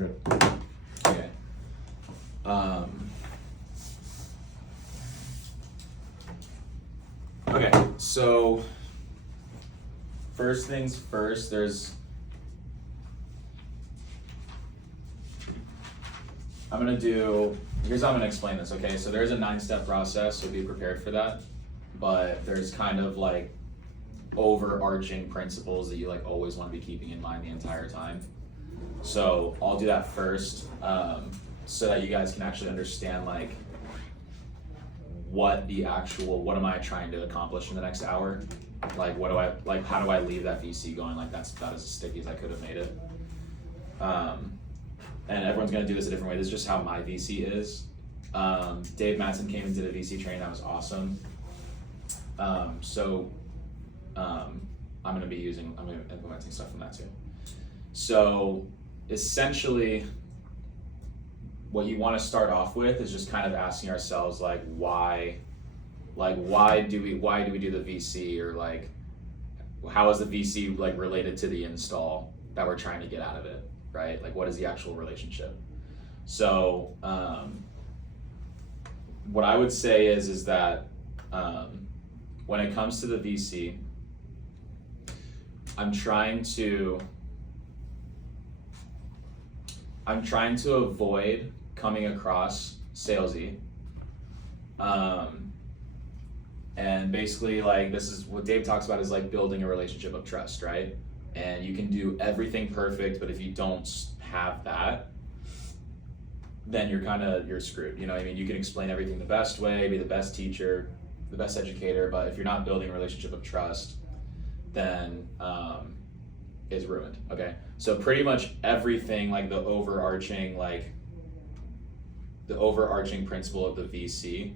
good. Okay. Okay, so first things first, here's how I'm gonna explain this, okay? So there's a 9-step process, so be prepared for that. But there's kind of like overarching principles that you like always want to be keeping in mind the entire time. So I'll do that first, so that you guys can actually understand like what am I trying to accomplish in the next hour? Like how do I leave that VC going like that's about as sticky as I could have made it? And everyone's gonna do this a different way. This is just how my VC is. Dave Mattson came and did a VC training that was awesome. I'm gonna be implementing stuff from that too. So essentially, what you want to start off with is just kind of asking ourselves like why do we do the VC, or like how is the VC like related to the install that we're trying to get out of it, right? Like what is the actual relationship? So what I would say is that when it comes to the VC, I'm trying to avoid coming across salesy. And basically like this is what Dave talks about is like building a relationship of trust, right? And you can do everything perfect, but if you don't have that, then you're screwed. You know what I mean? You can explain everything the best way, be the best teacher, the best educator, but if you're not building a relationship of trust, then is ruined, okay? So pretty much everything, like the overarching principle of the VC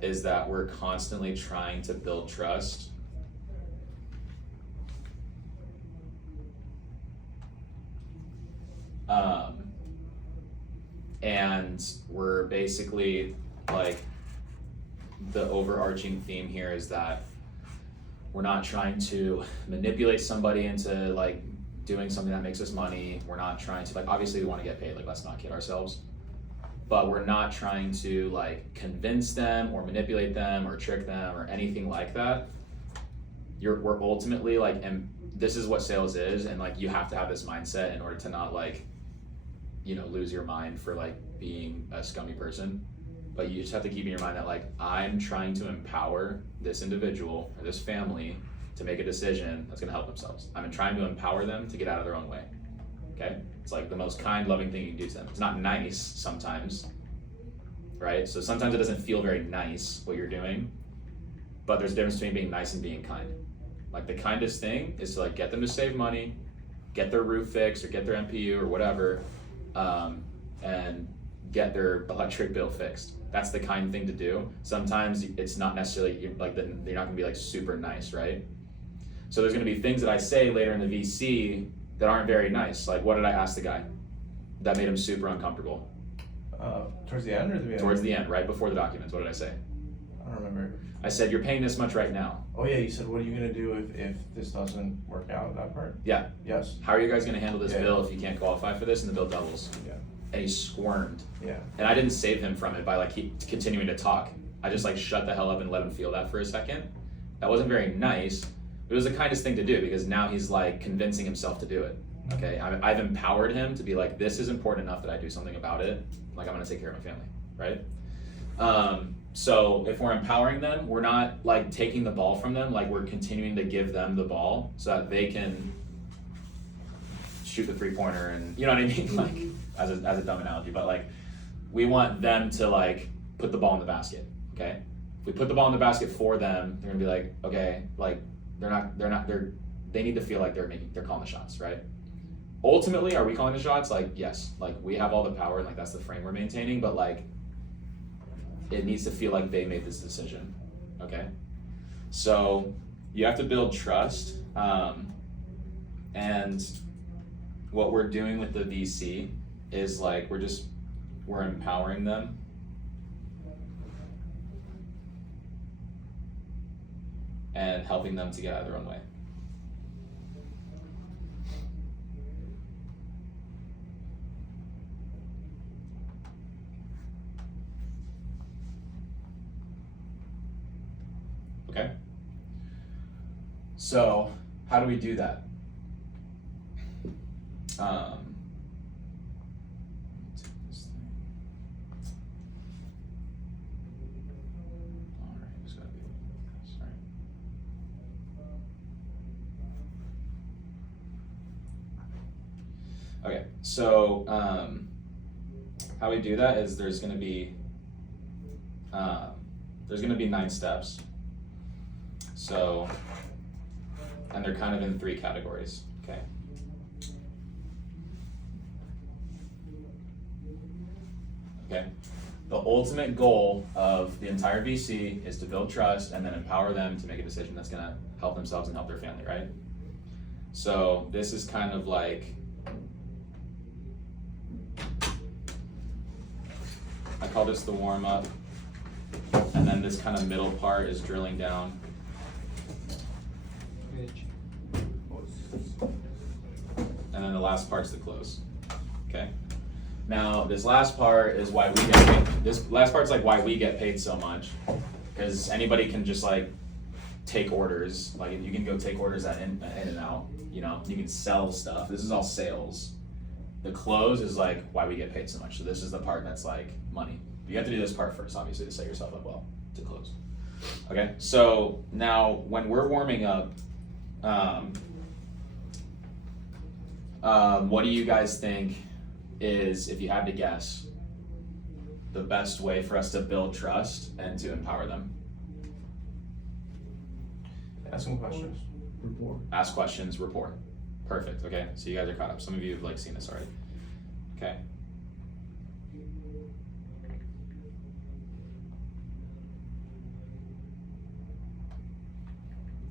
is that we're constantly trying to build trust. And we're basically like, the overarching theme here is that we're not trying to manipulate somebody into like doing something that makes us money. We're not trying to, like, obviously we want to get paid, like let's not kid ourselves, but we're not trying to like convince them or manipulate them or trick them or anything like that. We're ultimately like, and this is what sales is, and like you have to have this mindset in order to not like, you know, lose your mind for like being a scummy person. But you just have to keep in your mind that like, I'm trying to empower this individual or this family to make a decision that's gonna help themselves. I'm trying to empower them to get out of their own way, okay? It's like the most kind, loving thing you can do to them. It's not nice sometimes, right? So sometimes it doesn't feel very nice what you're doing, but there's a difference between being nice and being kind. Like the kindest thing is to like get them to save money, get their roof fixed or get their MPU or whatever, and get their electric bill fixed. That's the kind thing to do. Sometimes it's not necessarily like they're not gonna be like super nice, right? So there's gonna be things that I say later in the VC that aren't very nice. Like what did I ask the guy that made him super uncomfortable? Towards the end or the beginning? Towards the end, right before the documents. What did I say? I don't remember. I said, you're paying this much right now. Oh yeah, you said, what are you gonna do if this doesn't work out, that part? Yeah. Yes. How are you guys gonna handle this Yeah. bill if you can't qualify for this and the bill doubles? Yeah. And he squirmed. Yeah. And I didn't save him from it by like continuing to talk. I just like shut the hell up and let him feel that for a second. That wasn't very nice. It was the kindest thing to do because now he's like convincing himself to do it. Okay, I've empowered him to be like, this is important enough that I do something about it. Like I'm gonna take care of my family, right? So if we're empowering them, we're not like taking the ball from them. Like we're continuing to give them the ball so that they can shoot the 3-pointer, and you know what I mean? Like as a dumb analogy, but like we want them to like put the ball in the basket. Okay, if we put the ball in the basket for them, they're gonna be like, okay, like they need to feel like they're calling the shots, right? Ultimately, are we calling the shots? Like, yes, like we have all the power and like that's the frame we're maintaining, but like it needs to feel like they made this decision, okay? So you have to build trust, and what we're doing with the VC is like we're empowering them and helping them to get out of their own way. So how do we do that? Take this thing. All right, it's gotta be this, right? Okay, so how we do that is there's gonna be 9 steps. So, and they're kind of in 3 categories, okay? Okay, the ultimate goal of the entire VC is to build trust and then empower them to make a decision that's gonna help themselves and help their family, right? So this is kind of like, I call this the warm up, and then this kind of middle part is drilling down. And then the last part's the close, okay? Now, this last part is why we get paid. This last part's like why we get paid so much, because anybody can just like take orders. Like you can go take orders at In-N-Out, you know, you can sell stuff. This is all sales. The close is like why we get paid so much. So this is the part that's like money. You have to do this part first, obviously, to set yourself up well to close. Okay, so now when we're warming up, what do you guys think is, if you had to guess, the best way for us to build trust and to empower them? Ask some questions. Rapport. Ask questions, rapport. Perfect, okay, so you guys are caught up. Some of you have like seen this already. Okay.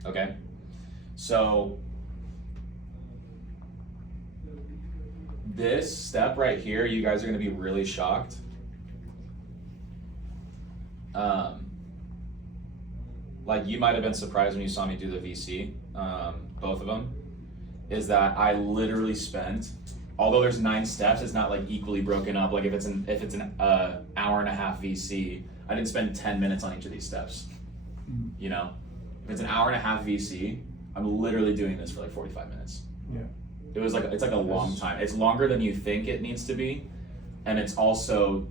Okay, so this step right here, you guys are gonna be really shocked. Like you might have been surprised when you saw me do the VC, both of them, is that I literally spent, although there's 9 steps, it's not like equally broken up. Like if it's an hour and a half VC, I didn't spend 10 minutes on each of these steps, you know? If it's an hour and a half VC, I'm literally doing this for like 45 minutes. Yeah. It's like a long time. It's longer than you think it needs to be, and it's also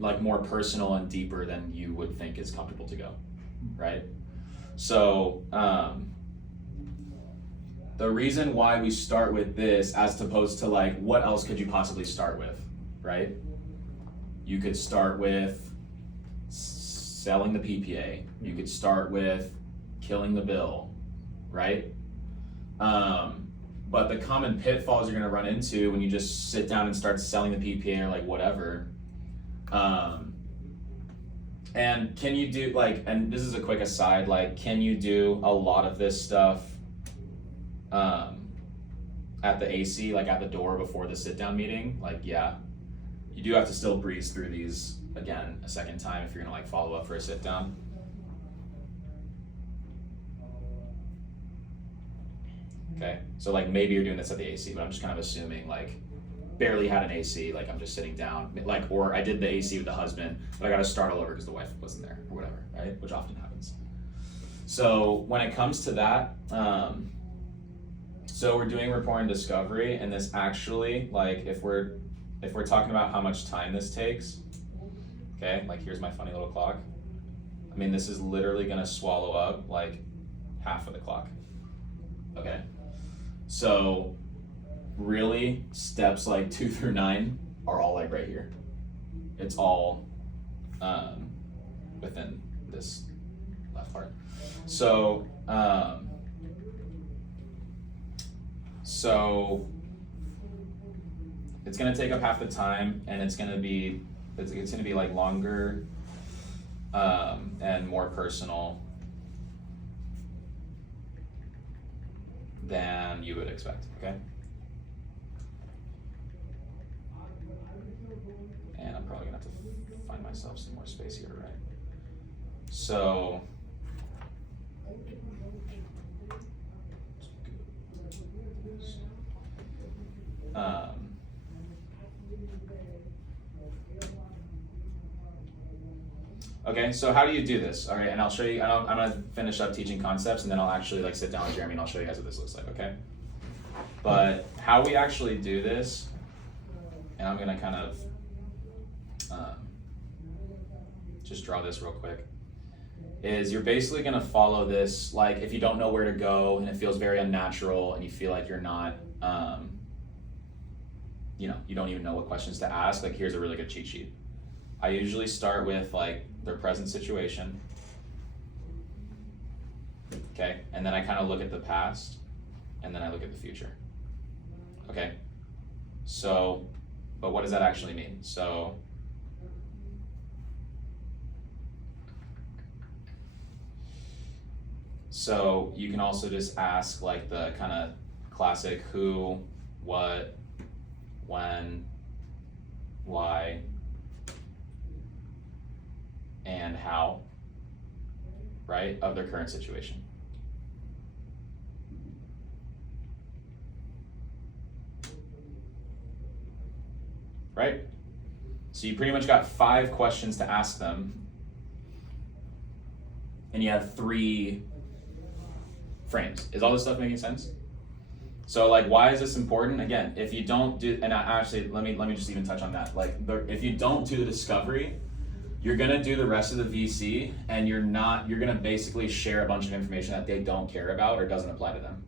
like more personal and deeper than you would think is comfortable to go, right? So the reason why we start with this, as opposed to like what else could you possibly start with, right? You could start with selling the PPA. You could start with killing the bill, right? But the common pitfalls you're gonna run into when you just sit down and start selling the PPA or like whatever, and can you do like, and this is a quick aside, like can you do a lot of this stuff at the AC, like at the door before the sit down meeting? Like, yeah, you do have to still breeze through these again a second time if you're gonna like follow up for a sit down. Okay, so like maybe you're doing this at the AC, but I'm just kind of assuming like barely had an AC, like I'm just sitting down, like, or I did the AC with the husband, but I gotta start all over because the wife wasn't there or whatever, right? Which often happens. So when it comes to that, so we're doing rapport and discovery, and this actually, like if we're talking about how much time this takes, okay, like here's my funny little clock. I mean, this is literally gonna swallow up like half of the clock, okay? So really, steps like 2 through 9 are all like right here. It's all within this left part. So it's gonna take up half the time, and it's gonna be like longer and more personal than you would expect, okay? And I'm probably gonna have to find myself some more space here, right? So, Okay, so how do you do this? All right, and I'll show you, I'm gonna finish up teaching concepts and then I'll actually like sit down with Jeremy and I'll show you guys what this looks like, okay? But how we actually do this, and I'm gonna kind of just draw this real quick, is you're basically gonna follow this, like if you don't know where to go and it feels very unnatural and you feel like you're not, you know, you don't even know what questions to ask, like here's a really good cheat sheet. I usually start with like their present situation, okay? And then I kind of look at the past and then I look at the future, okay? So, but what does that actually mean? So you can also just ask like the kind of classic who, what, when, why, and how, right, of their current situation. Right? So you pretty much got 5 questions to ask them, and you have 3 frames. Is all this stuff making sense? So like, why is this important? Again, if you don't do, and actually, let me just even touch on that. Like, if you don't do the discovery, you're gonna do the rest of the VC, and you're gonna basically share a bunch of information that they don't care about or doesn't apply to them.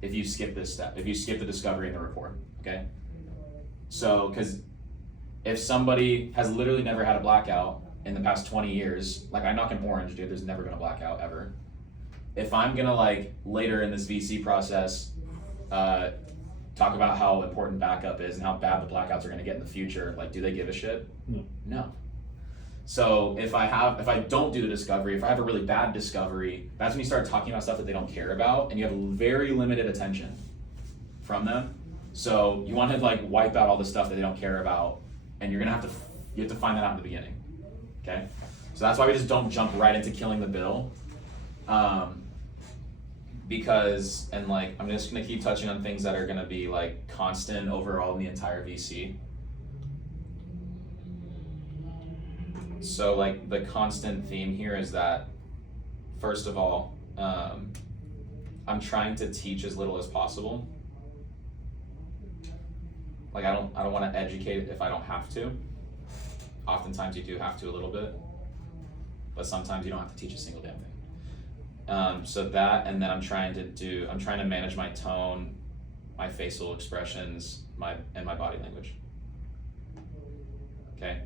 If you skip this step, if you skip the discovery and the report, okay? So, because if somebody has literally never had a blackout in the past 20 years, like I knock an orange, dude, there's never been a blackout ever. If I'm gonna like later in this VC process, talk about how important backup is and how bad the blackouts are gonna get in the future, like do they give a shit? No. So if I don't do the discovery, if I have a really bad discovery, that's when you start talking about stuff that they don't care about and you have very limited attention from them. So you want to like wipe out all the stuff that they don't care about, and you have to find that out in the beginning, okay? So that's why we just don't jump right into killing the bill. Because, and like, I'm just gonna keep touching on things that are gonna be like constant overall in the entire VC. So like the constant theme here is that, first of all, I'm trying to teach as little as possible. Like I don't want to educate if I don't have to. Oftentimes you do have to a little bit, but sometimes you don't have to teach a single damn thing. So that, and then I'm trying to manage my tone, my facial expressions, and my body language. Okay.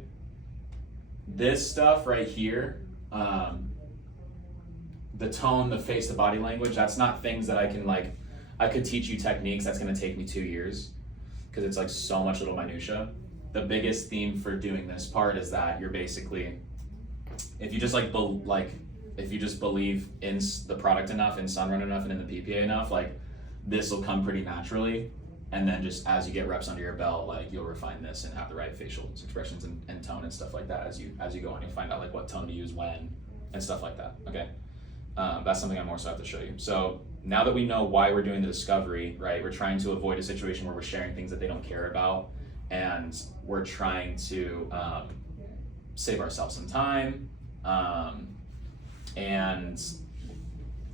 This stuff right here, the tone, the face, the body language, that's not things that I could teach you techniques that's gonna take me 2 years, because it's like so much little minutia. The biggest theme for doing this part is that you're basically, if you just if you just believe in the product enough, in Sunrun enough, and in the PPA enough, like this will come pretty naturally. And then just as you get reps under your belt, like you'll refine this and have the right facial expressions and tone and stuff like that as you go on. You'll find out like what tone to use when and stuff like that. Okay, that's something I more so have to show you. So now that we know why we're doing the discovery, right? We're trying to avoid a situation where we're sharing things that they don't care about, and we're trying to save ourselves some time and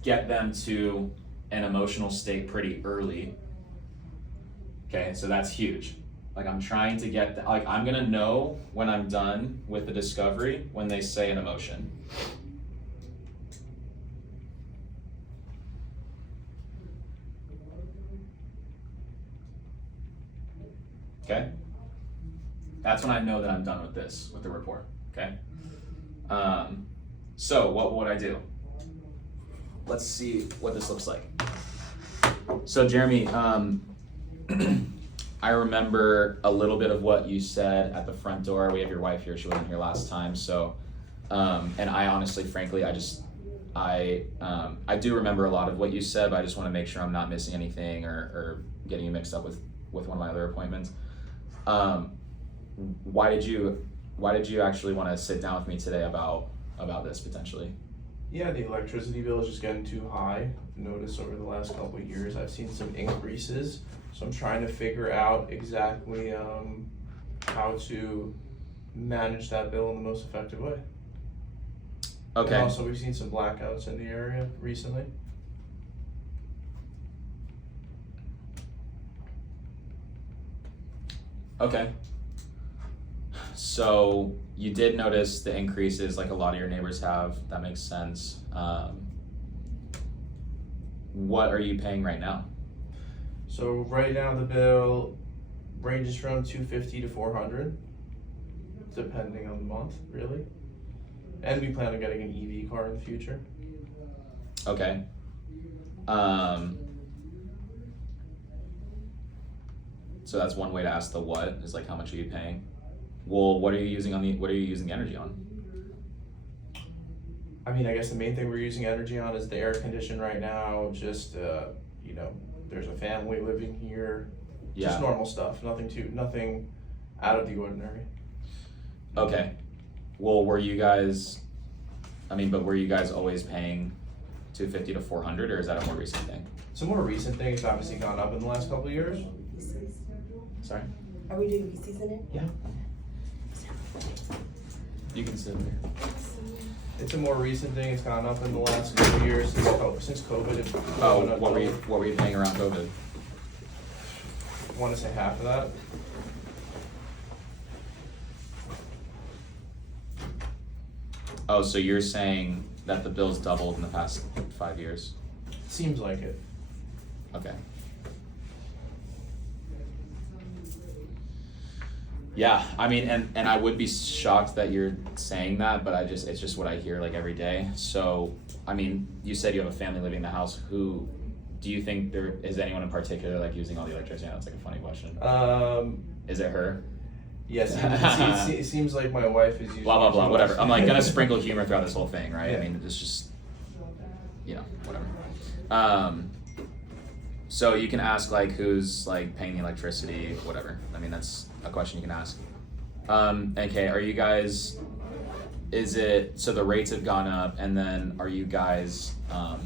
get them to an emotional state pretty early. Okay, so that's huge. Like I'm trying to get, like I'm gonna know when I'm done with the discovery when they say an emotion. Okay? That's when I know that I'm done with this, with the report, okay? So what would I do? Let's see what this looks like. So Jeremy, I remember a little bit of what you said at the front door. We have your wife here, she wasn't here last time, so, and I honestly, frankly, I do remember a lot of what you said, but I just wanna make sure I'm not missing anything or getting you mixed up with one of my other appointments. Why did you actually wanna sit down with me today about this potentially? Yeah, the electricity bill is just getting too high. Notice over the last couple of years, I've seen some increases. So I'm trying to figure out exactly how to manage that bill in the most effective way. And Okay. also, we've seen some blackouts in the area recently. Okay. So you did notice the increases like a lot of your neighbors have. That makes sense. What are you paying right now? So right now the bill ranges from 250 to 400, depending on the month, really. And we plan on getting an EV car in the future. Okay. So that's one way to ask the what is like how much are you paying? Well, what are you using the energy on? I mean, I guess the main thing we're using energy on is the air condition right now. Just you know, there's a family living here. Yeah. Just normal stuff. Nothing out of the ordinary. Okay. Well, were you guys always paying 250 to 400, or is that a more recent thing? It's a more recent thing. It's obviously gone up in the last couple of years. VCs. Sorry? Are we doing VCs in it? Yeah. You can sit there. It's a more recent thing. It's gone up in the last couple of years since COVID. It Oh, went up what were you paying around COVID? I want to say half of that. Oh, so you're saying that the bill's doubled in the past 5 years? Seems like it. Okay. Yeah, I mean, and I would be shocked that you're saying that, but it's just what I hear like every day. So, I mean, you said you have a family living in the house. Who, do you think there is anyone in particular like using all the electricity? That's like a funny question. Is it her? Yes, it seems like my wife is using. Blah blah it blah. too Whatever. much. I'm like gonna sprinkle humor throughout this whole thing, right? Yeah. I mean, it's just, you know, whatever. So you can ask like who's like paying the electricity, whatever. I mean, that's a question you can ask. Okay, are you guys? Is it so the rates have gone up, and then are you guys? I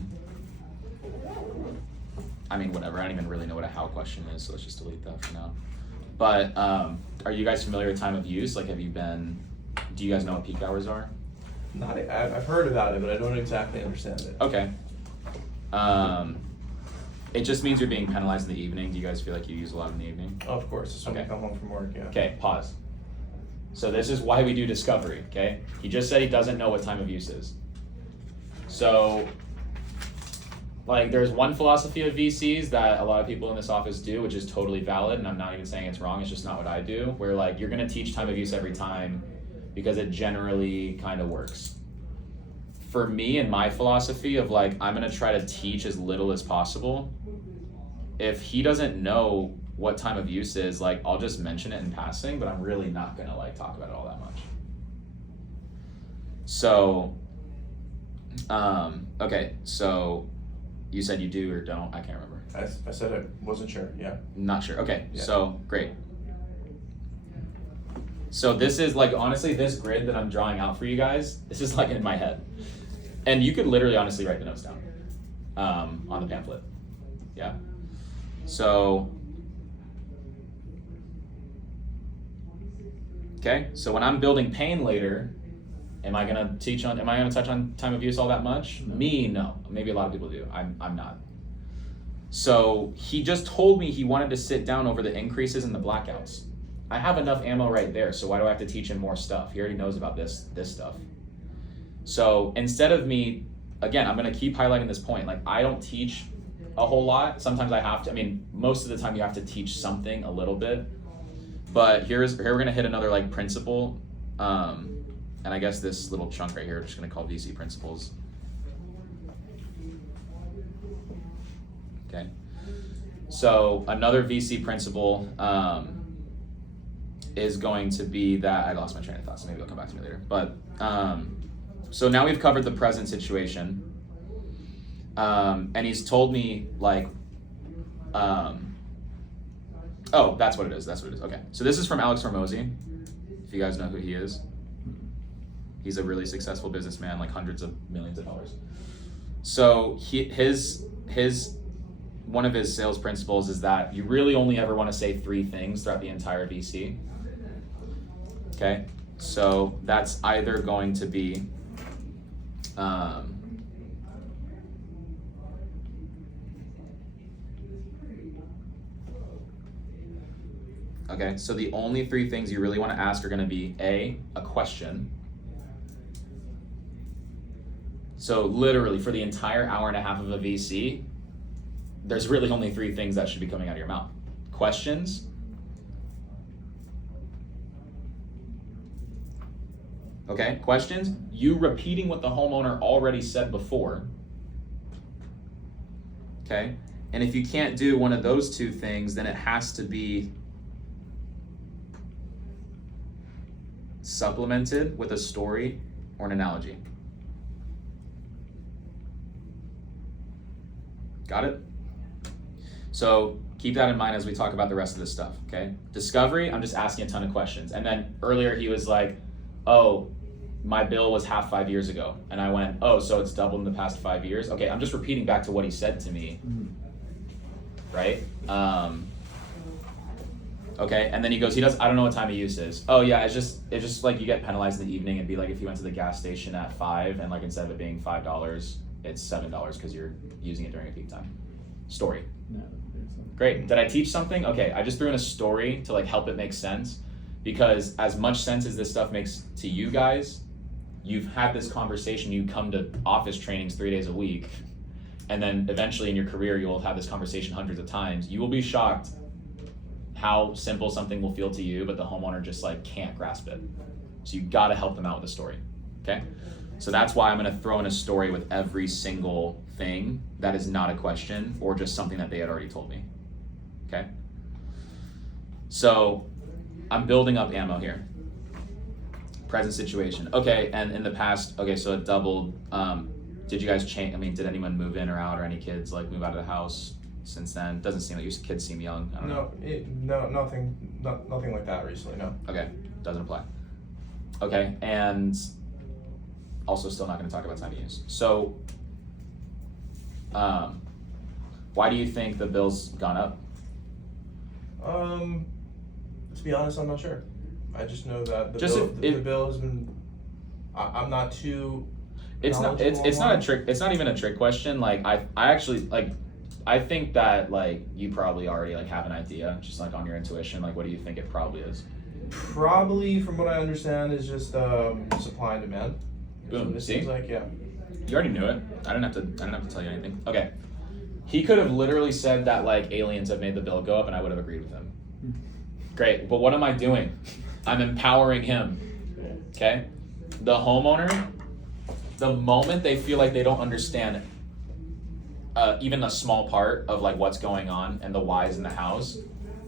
mean, whatever. I don't even really know what a how question is, so let's just delete that for now. But are you guys familiar with time of use? Like, have you been? Do you guys know what peak hours are? I've heard about it, but I don't exactly understand it. Okay. It just means you're being penalized in the evening. Do you guys feel like you use a lot in the evening? Of course, it's when Okay. we come home from work. Yeah. Okay, pause. So this is why we do discovery, okay? He just said he doesn't know what time of use is. So, like, there's one philosophy of VCs that a lot of people in this office do, which is totally valid, and I'm not even saying it's wrong, it's just not what I do, where, like, you're gonna teach time of use every time because it generally kind of works. For me and my philosophy of, like, I'm gonna try to teach as little as possible. If he doesn't know what time of use is, like, I'll just mention it in passing, but I'm really not gonna like talk about it all that much. So, okay, so you said you do or don't, I can't remember. I said I wasn't sure. Yeah. Not sure, okay, Yeah. so, great. So this is like, honestly, this grid that I'm drawing out for you guys, this is like in my head. And you could literally honestly write the notes down on the pamphlet, yeah? So, okay, so when I'm building pain later, am I gonna touch on time of use all that much? Me, no. Maybe a lot of people do. I'm not. So he just told me he wanted to sit down over the increases and the blackouts. I have enough ammo right there, so why do I have to teach him more stuff? He already knows about this stuff. So instead of me, again, I'm gonna keep highlighting this point. Like, I don't teach a whole lot. Sometimes I have to. I mean, most of the time you have to teach something a little bit. But here we're gonna hit another like principle, and I guess this little chunk right here, we're just gonna call VC principles. Okay. So another VC principle is going to be that I lost my train of thought, so maybe it'll come back to me later. But so now we've covered the present situation, and he's told me like. Oh, that's what it is. Okay. So this is from Alex Hormozy, if you guys know who he is. He's a really successful businessman, like hundreds of millions of dollars. So his one of his sales principles is that you really only ever want to say 3 things throughout the entire VC. Okay? So that's either going to be Okay, so the only three things you really want to ask are going to be a question. So literally for the entire hour and a half of a VC, there's really only three things that should be coming out of your mouth. Questions, okay, questions, you repeating what the homeowner already said before, okay, and if you can't do one of those two things, then it has to be supplemented with a story or an analogy. Got it? So keep that in mind as we talk about the rest of this stuff, okay? Discovery, I'm just asking a ton of questions. And then earlier he was like, oh, my bill was half 5 years ago. And I went, oh, so it's doubled in the past 5 years? Okay, I'm just repeating back to what he said to me, right? Okay, and then he goes, I don't know what time of use is. Oh yeah, it's just like you get penalized in the evening. It'd be like if you went to the gas station at 5 and like instead of it being $5, it's $7 because you're using it during a peak time. Story. No, Great. Did I teach something? Okay, I just threw in a story to like help it make sense, because as much sense as this stuff makes to you guys, you've had this conversation, you come to office trainings 3 days a week, and then eventually in your career you'll have this conversation hundreds of times. You will be shocked how simple something will feel to you, but the homeowner just like can't grasp it. So you gotta help them out with a story, okay? So that's why I'm gonna throw in a story with every single thing that is not a question or just something that they had already told me, okay? So I'm building up ammo here. Present situation. Okay, and in the past, okay, so it doubled. Did you guys change? I mean, did anyone move in or out, or any kids like move out of the house since then? Doesn't seem like your kids seem young. I don't know. Nothing like that recently, no. Okay, doesn't apply. Okay, and also still not gonna talk about time of use. So, why do you think the bill's gone up? To be honest, I'm not sure. I just know that the bill has been. I'm not too. It's not a trick. It's not even a trick question. Like I actually like. I think that like you probably already like have an idea, just like on your intuition. Like, what do you think it probably is? Probably, from what I understand, is just supply and demand. Boom. It See? seems like, yeah. You already knew it. I didn't have to tell you anything. Okay. He could have literally said that like aliens have made the bill go up, and I would have agreed with him. Great. But what am I doing? I'm empowering him. Okay? The homeowner, the moment they feel like they don't understand even a small part of like what's going on and the whys in the house,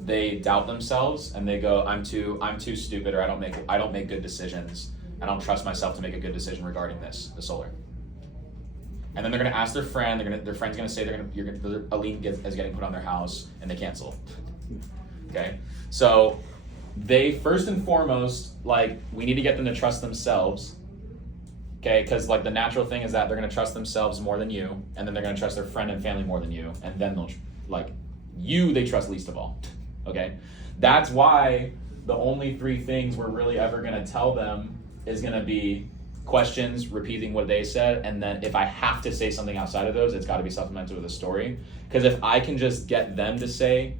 they doubt themselves and they go, I'm too stupid, or I don't make good decisions. I don't trust myself to make a good decision regarding the solar. And then they're gonna ask their friend. Their friend's gonna say a lien is getting put on their house, and they cancel. Okay, so they first and foremost, like, we need to get them to trust themselves. Okay, because like the natural thing is that they're gonna trust themselves more than you, and then they're gonna trust their friend and family more than you, and then they'll they trust least of all. Okay, that's why the only three things we're really ever gonna tell them is gonna be questions, repeating what they said, and then if I have to say something outside of those, it's got to be supplemented with a story. Because if I can just get them to say,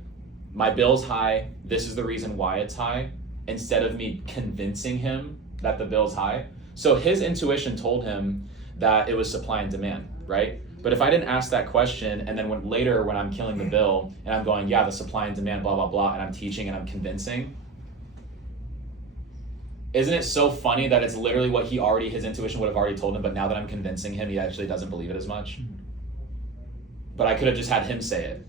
my bill's high, this is the reason why it's high, instead of me convincing him that the bill's high. So his intuition told him that it was supply and demand, right? But if I didn't ask that question, and then when I'm killing the bill and I'm going, yeah, the supply and demand, blah, blah, blah, and I'm teaching and I'm convincing, isn't it so funny that it's literally what his intuition would have already told him, but now that I'm convincing him, he actually doesn't believe it as much? But I could have just had him say it,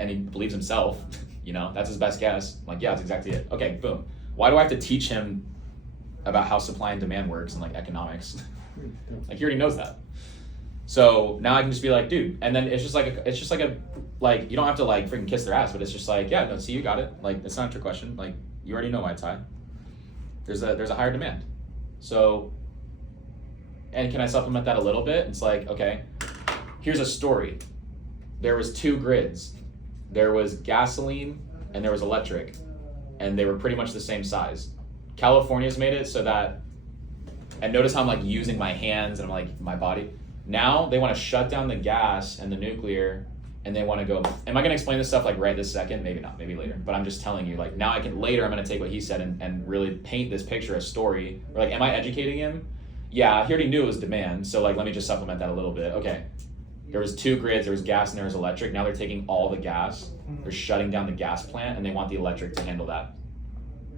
and he believes himself, that's his best guess. Like, yeah, that's exactly it. Okay, boom. Why do I have to teach him about how supply and demand works and like economics? Like, he already knows that. So now I can just be like, dude, and then it's just like you don't have to like freaking kiss their ass, but it's just like, yeah, no, see, you got it. Like, it's not a trick question. Like, you already know why it's high. There's a higher demand. So, and can I supplement that a little bit? It's like, okay, here's a story. There was 2 grids. There was gasoline and there was electric, and they were pretty much the same size. California's made it so that And notice how I'm like using my hands and I'm like my body. Now they want to shut down the gas and the nuclear, and they want to go. Am I going to explain this stuff like right this second? Maybe not, maybe later. But I'm just telling you, like now I can later. I'm going to take what he said and really paint this picture, a story. Or like, am I educating him? Yeah, he already knew it was demand. So like, let me just supplement that a little bit. Okay, there was 2 grids. There was gas and there was electric. Now they're taking all the gas. They're shutting down the gas plant, and they want the electric to handle that.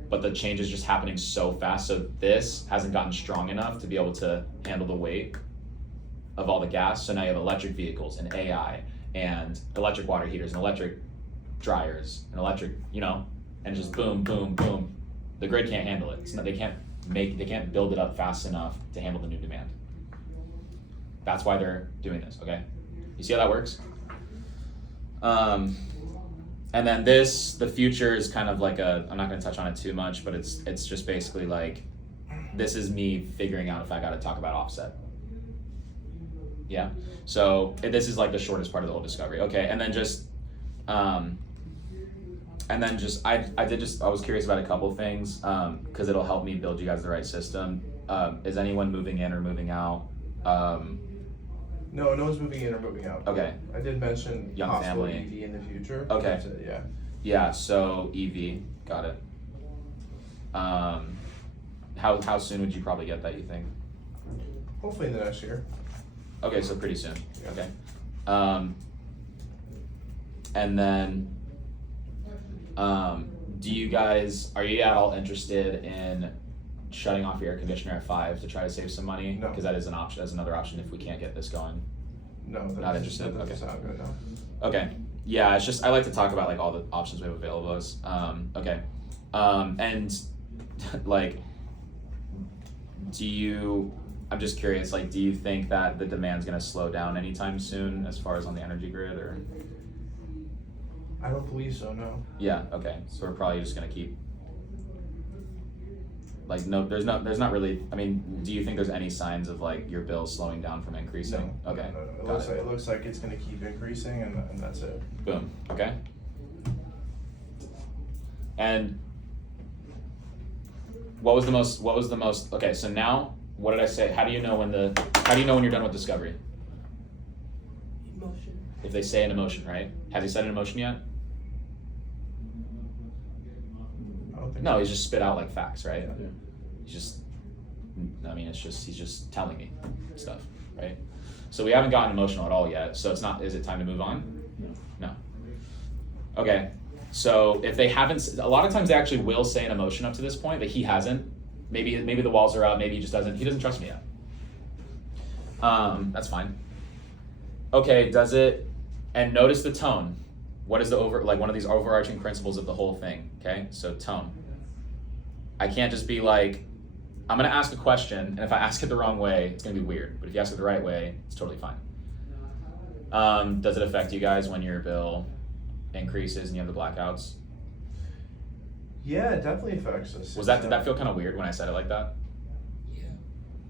But the change is just happening so fast. So this hasn't gotten strong enough to be able to handle the weight of all the gas. So now you have electric vehicles and AI and electric water heaters and electric dryers and electric, and just boom, boom, boom. The grid can't handle it. They can't build it up fast enough to handle the new demand. That's why they're doing this, okay? You see how that works? And then the future is kind of like I'm not gonna touch on it too much, but it's just basically like, this is me figuring out if I gotta talk about offset. Yeah, so this is like the shortest part of the whole discovery. Okay, and then I was curious about a couple things, because it'll help me build you guys the right system. Is anyone moving in or moving out? No one's moving in or moving out. Okay. I did mention Young possible family. EV in the future. Okay. That's it, yeah. Yeah, so EV, got it. How soon would you probably get that, you think? Hopefully in the next year. Okay, so pretty soon. Yeah. Okay. And then, are you at all interested in shutting off your air conditioner at 5 to try to save some money? No. Because that is an option. That's another option if we can't get this going. No, Not interested? That doesn't Okay. sound good, no. Okay. Yeah, it's just I like to talk about like all the options we have available to us. Okay. And like, I'm just curious, like, do you think that the demand's gonna slow down anytime soon as far as on the energy grid, or? I don't believe so, no. Yeah, okay, so we're probably just gonna keep, like, there's not really, I mean, do you think there's any signs of like your bill slowing down from increasing? No, Okay, no. got It looks like it's gonna keep increasing, and that's it. Boom, okay. And what was the most, okay, so now, what did I say? How do you know when you're done with discovery? Emotion. If they say an emotion, right? Has he said an emotion yet? I don't think No, so. he's just spit out like facts, right? Yeah. He's just telling me stuff, right? So we haven't gotten emotional at all yet. So is it time to move on? No. Okay. So if they haven't, a lot of times they actually will say an emotion up to this point, but he hasn't. Maybe the walls are up. Maybe he doesn't trust me yet. That's fine. Okay. And notice the tone. What is one of these overarching principles of the whole thing? Okay. So tone. I can't just be like, I'm gonna ask a question, and if I ask it the wrong way, it's gonna be weird. But if you ask it the right way, it's totally fine. Does it affect you guys when your bill increases and you have the blackouts? Yeah, it definitely affects us. Did that feel kind of weird when I said it like that? Yeah.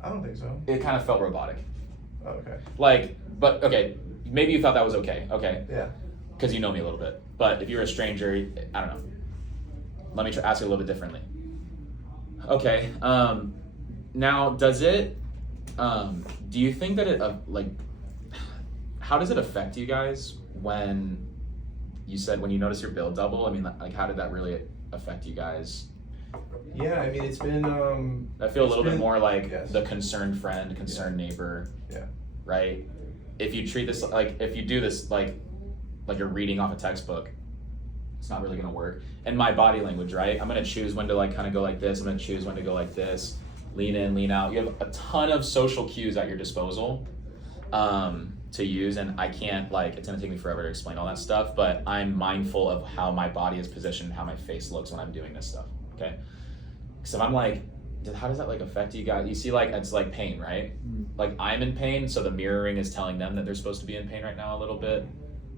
I don't think so. It kind of felt robotic. Oh, okay. But okay, maybe you thought that was okay, Yeah. because you know me a little bit. But if you're a stranger, I don't know. Let me ask you a little bit differently. Okay, now does it, do you think that it, how does it affect you guys when you notice your bill double? I mean, like, how did that really affect you guys? Yeah, I mean, it's been, I feel a little bit more like yes. the concerned friend, concerned neighbor. Yeah. Right? If you treat this if you do this like you're reading off a textbook, it's not really gonna work. And my body language, right? I'm gonna choose when to like kind of go like this. I'm gonna choose when to go like this. Lean in, lean out. You have a ton of social cues at your disposal to use, and I can't it's gonna take me forever to explain all that stuff. But I'm mindful of how my body is positioned, how my face looks when I'm doing this stuff. Okay. So if I'm like, how does that affect you guys? You see, it's like pain, right? Like I'm in pain, so the mirroring is telling them that they're supposed to be in pain right now a little bit.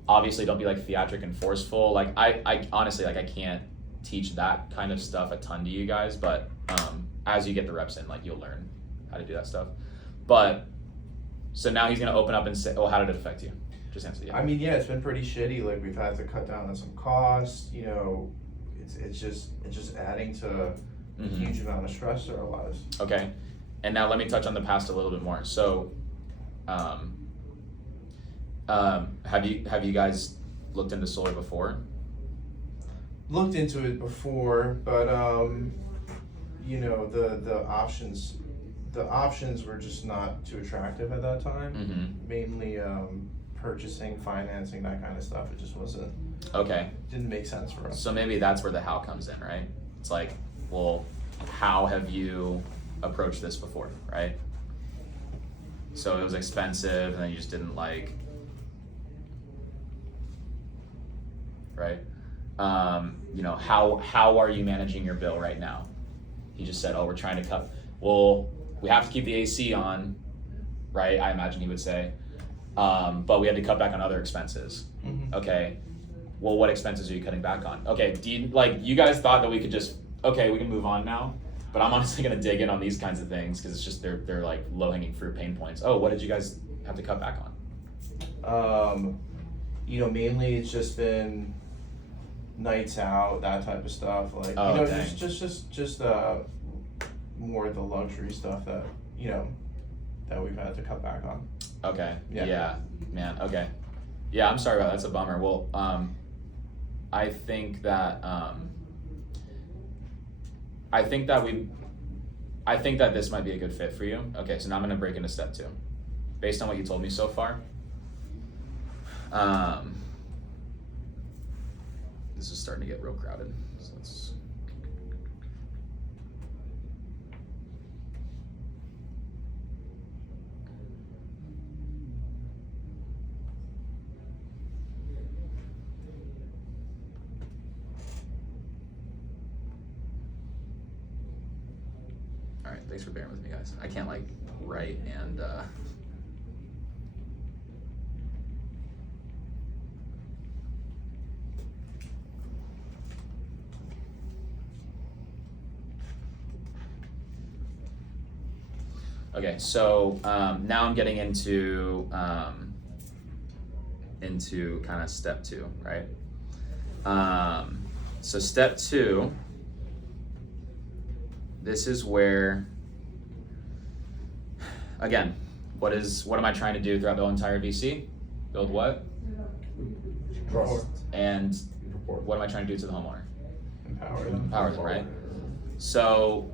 Obviously, don't be theatric and forceful. I honestly, I can't teach that kind of stuff a ton to you guys, but as you get the reps in, you'll learn how to do that stuff. But so now he's gonna open up and say, "Oh, how did it affect you?" Just answer the. I mean, yeah, it's been pretty shitty. We've had to cut down on some costs. It's just adding to a huge amount of stress to our lives. Okay, and now let me touch on the past a little bit more. So, have you guys looked into solar before? Looked into it before, but you know, the options were just not too attractive at that time. Mm-hmm. Mainly purchasing, financing, that kind of stuff. It just Okay. didn't make sense for us. So maybe that's where the how comes in, right? It's like, well, how have you approached this before, right? So it was expensive and then you just didn't like, right? You know, how are you managing your bill right now? He just said, oh, we're trying to cut. Well, we have to keep the AC on, right? I imagine he would say, but we had to cut back on other expenses. Mm-hmm. Okay, well, what expenses are you cutting back on? Okay, do you, like, you guys thought that we could just, okay, we can move on now, but I'm honestly gonna dig in on these kinds of things because it's just they're like low-hanging fruit pain points. Oh, what did you guys have to cut back on? You know, mainly it's just been nights out, that type of stuff. Like, Oh, you know, dang. just more of the luxury stuff that, you know, that we've had to cut back on. Okay, Yeah. yeah, man, okay. Yeah, I'm sorry about that, that's a bummer. Well, I think that this might be a good fit for you. Okay, so now I'm gonna break into step 2. Based on what you told me so far, this is starting to get real crowded, so let's. All right, thanks for bearing with me, guys. I can't like write and Okay, so now I'm getting into kind of step 2, right? So step 2, this is where, again, what am I trying to do throughout the whole entire VC? Build what? Trust. And what am I trying to do to the homeowner? Empower them. Right? So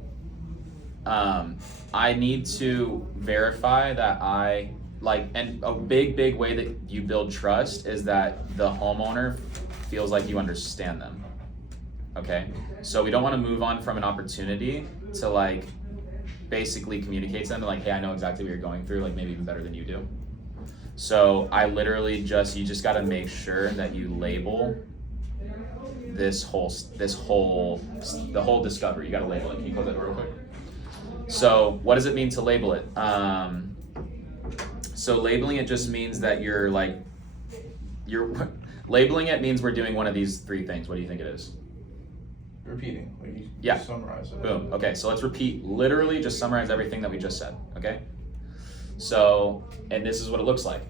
I need to verify that and a big way that you build trust is that the homeowner feels like you understand them. Okay? So we don't want to move on from an opportunity to like basically communicate to them like, hey, I know exactly what you're going through, like maybe even better than you do. So I literally you just got to make sure that you label the whole discovery. You got to label it. Can you close that door real quick? So what does it mean to label it? So labeling it just means that you're labeling it means we're doing one of these 3 things. What do you think it is? Repeating, like you Yeah. summarize it. Boom. Okay, so let's literally just summarize everything that we just said, okay? So, and this is what it looks like.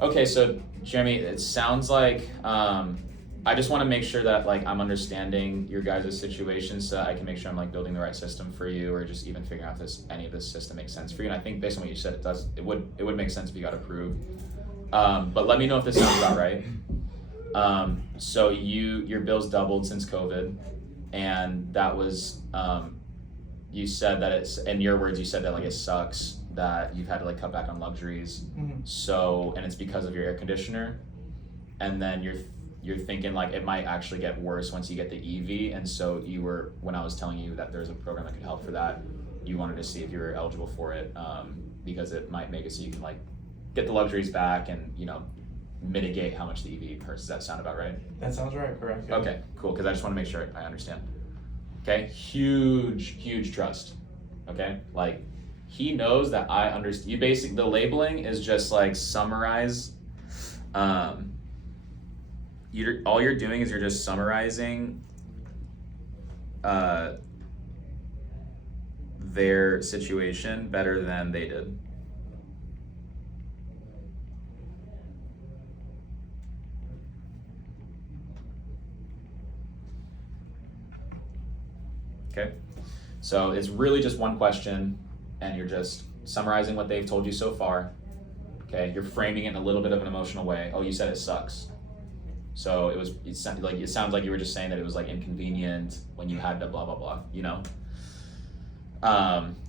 Okay, so Jeremy, it sounds like, I just want to make sure that like I'm understanding your guys' situation so I can make sure I'm like building the right system for you or just even figuring out if any of this system makes sense for you. And I think based on what you said, it would make sense if you got approved. But let me know if this sounds about right. So your bills doubled since COVID, and that was, you said that it's, in your words, you said that like it sucks that you've had to like cut back on luxuries. Mm-hmm. So, and it's because of your air conditioner, and then you're thinking like it might actually get worse once you get the EV, and so when I was telling you that there's a program that could help for that, you wanted to see if you were eligible for it, because it might make it so you can like get the luxuries back and, you know, mitigate how much the EV hurts. Does that sound about right? That sounds right, correct. Yeah. Okay, cool, because I just want to make sure I understand. Okay, huge trust. Okay, like he knows that I understand. You basically, the labeling is just like summarize. All you're doing is you're just summarizing their situation better than they did. Okay, so it's really just one question. and you're just summarizing what they've told you so far. Okay, you're framing it in a little bit of an emotional way. Oh, you said it sucks. So it sounds like you were just saying that it was like inconvenient when you had to blah blah blah, you know.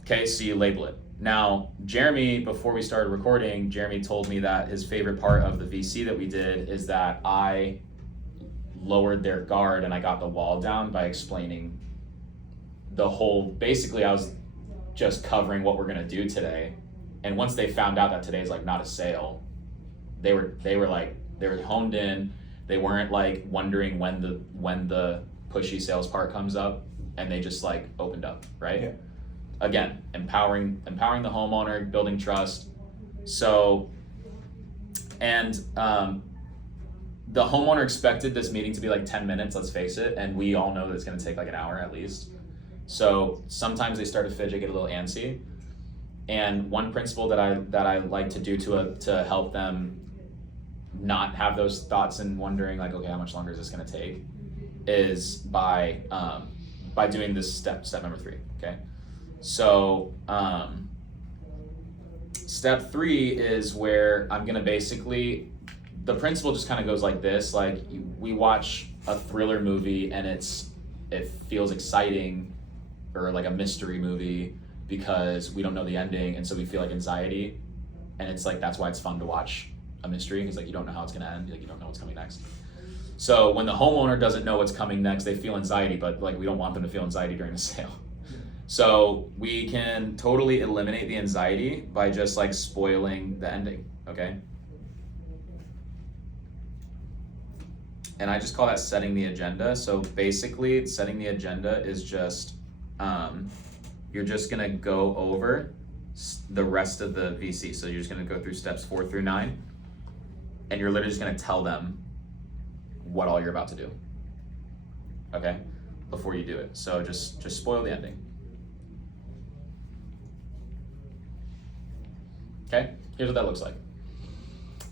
Okay, so you label it. Now, Jeremy, before we started recording, Jeremy told me that his favorite part of the VC that we did is that I lowered their guard and I got the wall down by explaining the whole, basically I was just covering what we're gonna do today. And once they found out that today's like not a sale, they were honed in. They weren't like wondering when the pushy sales part comes up, and they just like opened up, right? Yeah. Again, empowering the homeowner, building trust. So, and the homeowner expected this meeting to be like 10 minutes, let's face it, and we all know that it's gonna take like an hour at least. So sometimes they start to fidget, get a little antsy. And one principle that I like to do to help them not have those thoughts and wondering like, okay, how much longer is this gonna take, is by doing this step number 3, okay? So step 3 is where I'm gonna basically, the principle just kind of goes like this, like we watch a thriller movie and it feels exciting, or like a mystery movie, because we don't know the ending, and so we feel like anxiety, and it's like that's why it's fun to watch a mystery, because like you don't know how it's gonna end, like you don't know what's coming next. So when the homeowner doesn't know what's coming next, they feel anxiety, but like we don't want them to feel anxiety during the sale. So we can totally eliminate the anxiety by just like spoiling the ending, okay? And I just call that setting the agenda. So basically setting the agenda is just, you're just gonna go over the rest of the VC. So you're just gonna go through steps 4 through 9, and you're literally just gonna tell them what all you're about to do, okay? Before you do it. So just spoil the ending. Okay, here's what that looks like.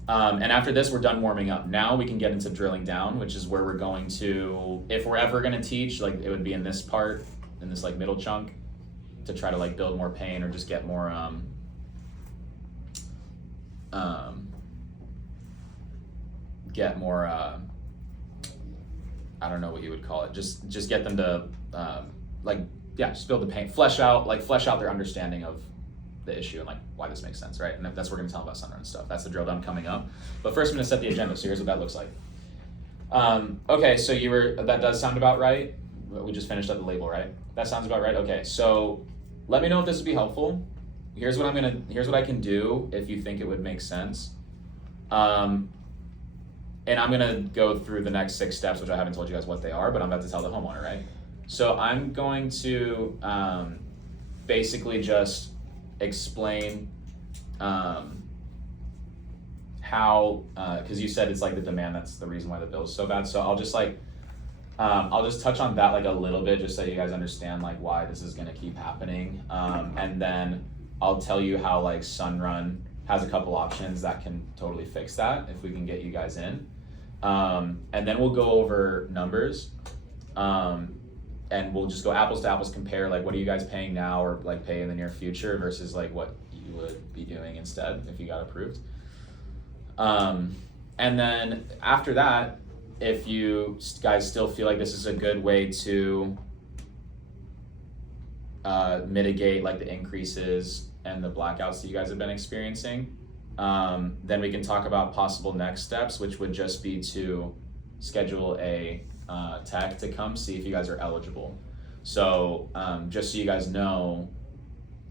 And after this, we're done warming up. Now we can get into drilling down, which is where we're going to, if we're ever gonna teach, like it would be in this part, in this like middle chunk, to try to like build more pain or just get more, I don't know what you would call it. Just get them to, just build the pain, flesh out their understanding of the issue and like why this makes sense, right? And that's what we're gonna tell them about Sunrun stuff. That's the drill down coming up. But first I'm gonna set the agenda, so here's what that looks like. Okay, so that does sound about right. We just finished up the label, right? That sounds about right. Okay, so let me know if this would be helpful. Here's what I can do if you think it would make sense. And I'm gonna go through the next 6 steps, which I haven't told you guys what they are, but I'm about to tell the homeowner, right? So I'm going to basically just explain how, because you said it's like the demand that's the reason why the bill is so bad. So I'll just touch on that like a little bit, just so you guys understand like why this is gonna keep happening. And then I'll tell you how like Sunrun has a couple options that can totally fix that if we can get you guys in. And then we'll go over numbers. And we'll just go apples to apples, compare like what are you guys paying now or like pay in the near future versus like what you would be doing instead if you got approved. And then after that, if you guys still feel like this is a good way to mitigate like the increases and the blackouts that you guys have been experiencing, then we can talk about possible next steps, which would just be to schedule a tech to come see if you guys are eligible. So just so you guys know,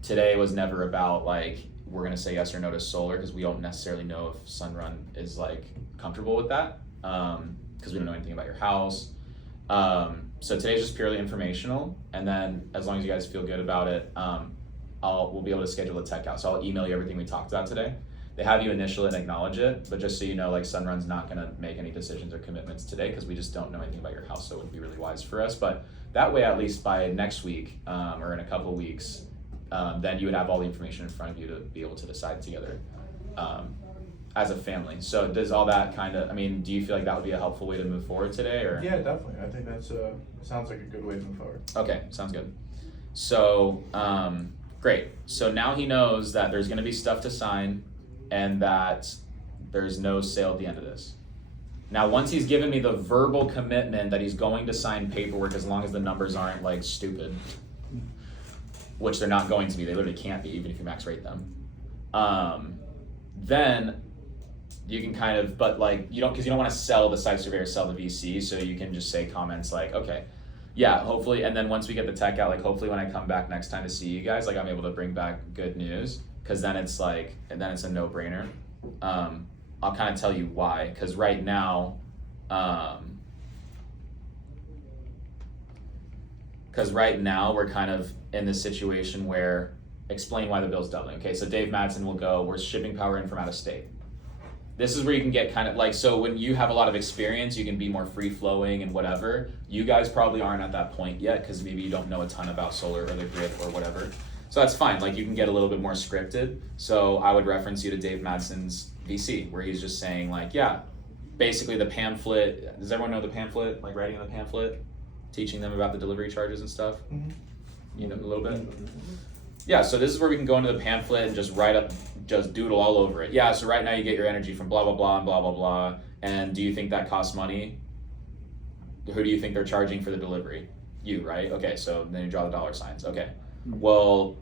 today was never about like we're gonna say yes or no to solar, because we don't necessarily know if Sunrun is like comfortable with that, because we don't know anything about your house. So today's just purely informational, and then as long as you guys feel good about it, we'll be able to schedule a tech out. So I'll email you everything we talked about today. They have you initial and acknowledge it, but just so you know, like Sunrun's not gonna make any decisions or commitments today because we just don't know anything about your house, so it wouldn't be really wise for us. But that way, at least by next week or in a couple weeks, then you would have all the information in front of you to be able to decide together as a family. So does all that do you feel like that would be a helpful way to move forward today? Or? Yeah, definitely. I think that's sounds like a good way to move forward. Okay, sounds good. So Great. So now he knows that there's going to be stuff to sign and that there's no sale at the end of this. Now, once he's given me the verbal commitment that he's going to sign paperwork as long as the numbers aren't like stupid, which they're not going to be, they literally can't be even if you max rate them, then you can kind of, but like you don't, because you don't want to sell the site surveyor, sell the VC, so you can just say comments like, okay, yeah, hopefully, and then once we get the tech out, like hopefully when I come back next time to see you guys, like I'm able to bring back good news, because then it's like, and then it's a no-brainer. I'll kind of tell you why, because right now, we're kind of in this situation where, explain why the bill's doubling. Okay, so Dave Madsen will go, we're shipping power in from out of state. This is where you can get kind of like, so when you have a lot of experience, you can be more free flowing and whatever. You guys probably aren't at that point yet because maybe you don't know a ton about solar or the grid or whatever. So that's fine, like you can get a little bit more scripted. So I would reference you to Dave Madsen's VC, where he's just saying like, yeah, basically the pamphlet, does everyone know the pamphlet, like writing the pamphlet, teaching them about the delivery charges and stuff? Mm-hmm. You know, a little bit? Yeah, so this is where we can go into the pamphlet and just write up, just doodle all over it. Yeah, so right now you get your energy from blah, blah, blah, and blah, blah, blah. And do you think that costs money? Who do you think they're charging for the delivery? You, right? Okay, so then you draw the dollar signs. Okay. Well,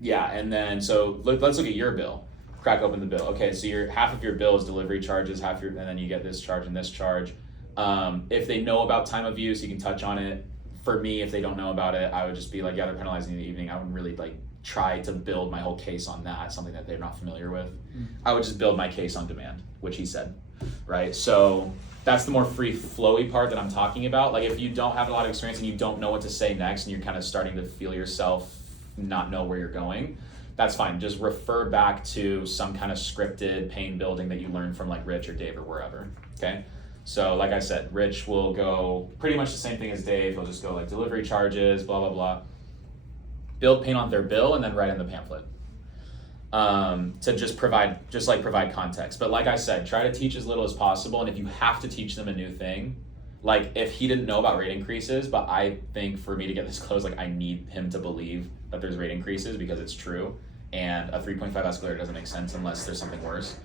yeah, and then, so let's look at your bill. Crack open the bill. Okay, so half of your bill is delivery charges, and then you get this charge and this charge. If they know about time of use, you can touch on it. For me, if they don't know about it, I would just be like, yeah, they're penalizing in the evening. I wouldn't really like try to build my whole case on that, something that they're not familiar with. I would just build my case on demand, which he said, right? So that's the more free flowy part that I'm talking about. Like if you don't have a lot of experience and you don't know what to say next and you're kind of starting to feel yourself not know where you're going, that's fine. Just refer back to some kind of scripted pain building that you learned from like Rich or Dave or wherever, okay? So like I said, Rich will go pretty much the same thing as Dave. He'll just go like delivery charges, blah, blah, blah. Build pain on their bill and then write in the pamphlet to just provide context. But like I said, try to teach as little as possible. And if you have to teach them a new thing, like if he didn't know about rate increases, but I think for me to get this closed, like I need him to believe that there's rate increases because it's true. And a 3.5 escalator doesn't make sense unless there's something worse.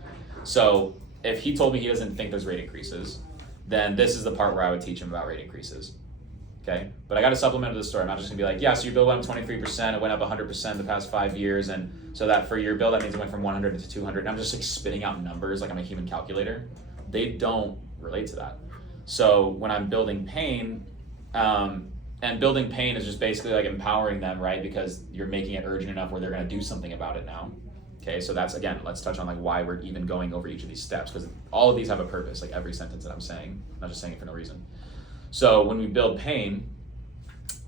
So if he told me he doesn't think there's rate increases, then this is the part where I would teach him about rate increases. Okay, but I got to supplement to the story. I'm not just gonna be like, yeah, so your bill went up 23%, it went up 100% the past 5 years, and so that for your bill, that means it went from 100 to 200. And I'm just like spitting out numbers like I'm a human calculator. They don't relate to that. So when I'm building pain, and building pain is just basically like empowering them, right? Because you're making it urgent enough where they're gonna do something about it now. Okay, so that's, again, let's touch on like why we're even going over each of these steps, because all of these have a purpose, like every sentence that I'm saying, I'm not just saying it for no reason. So when we build pain,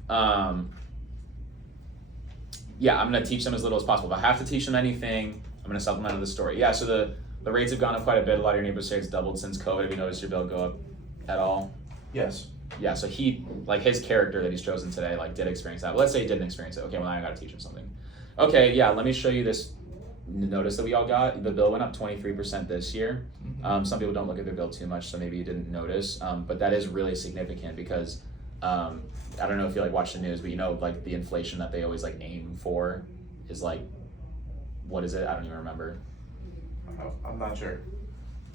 yeah, I'm gonna teach them as little as possible. If I have to teach them anything, I'm gonna supplement with the story. Yeah, so the rates have gone up quite a bit. A lot of your neighbors say it's doubled since COVID. Have you noticed your bill go up at all? Yes. Yeah, so he, like his character that he's chosen today, like did experience that. But let's say he didn't experience it. Okay, well now I gotta teach him something. Okay, yeah, let me show you this notice that we all got. The bill went up 23% this year. Some people don't look at their bill too much, so maybe you didn't notice, but that is really significant because I don't know if you like watch the news, but you know like the inflation that they always like aim for is like, what is it? I don't even remember. I'm not sure.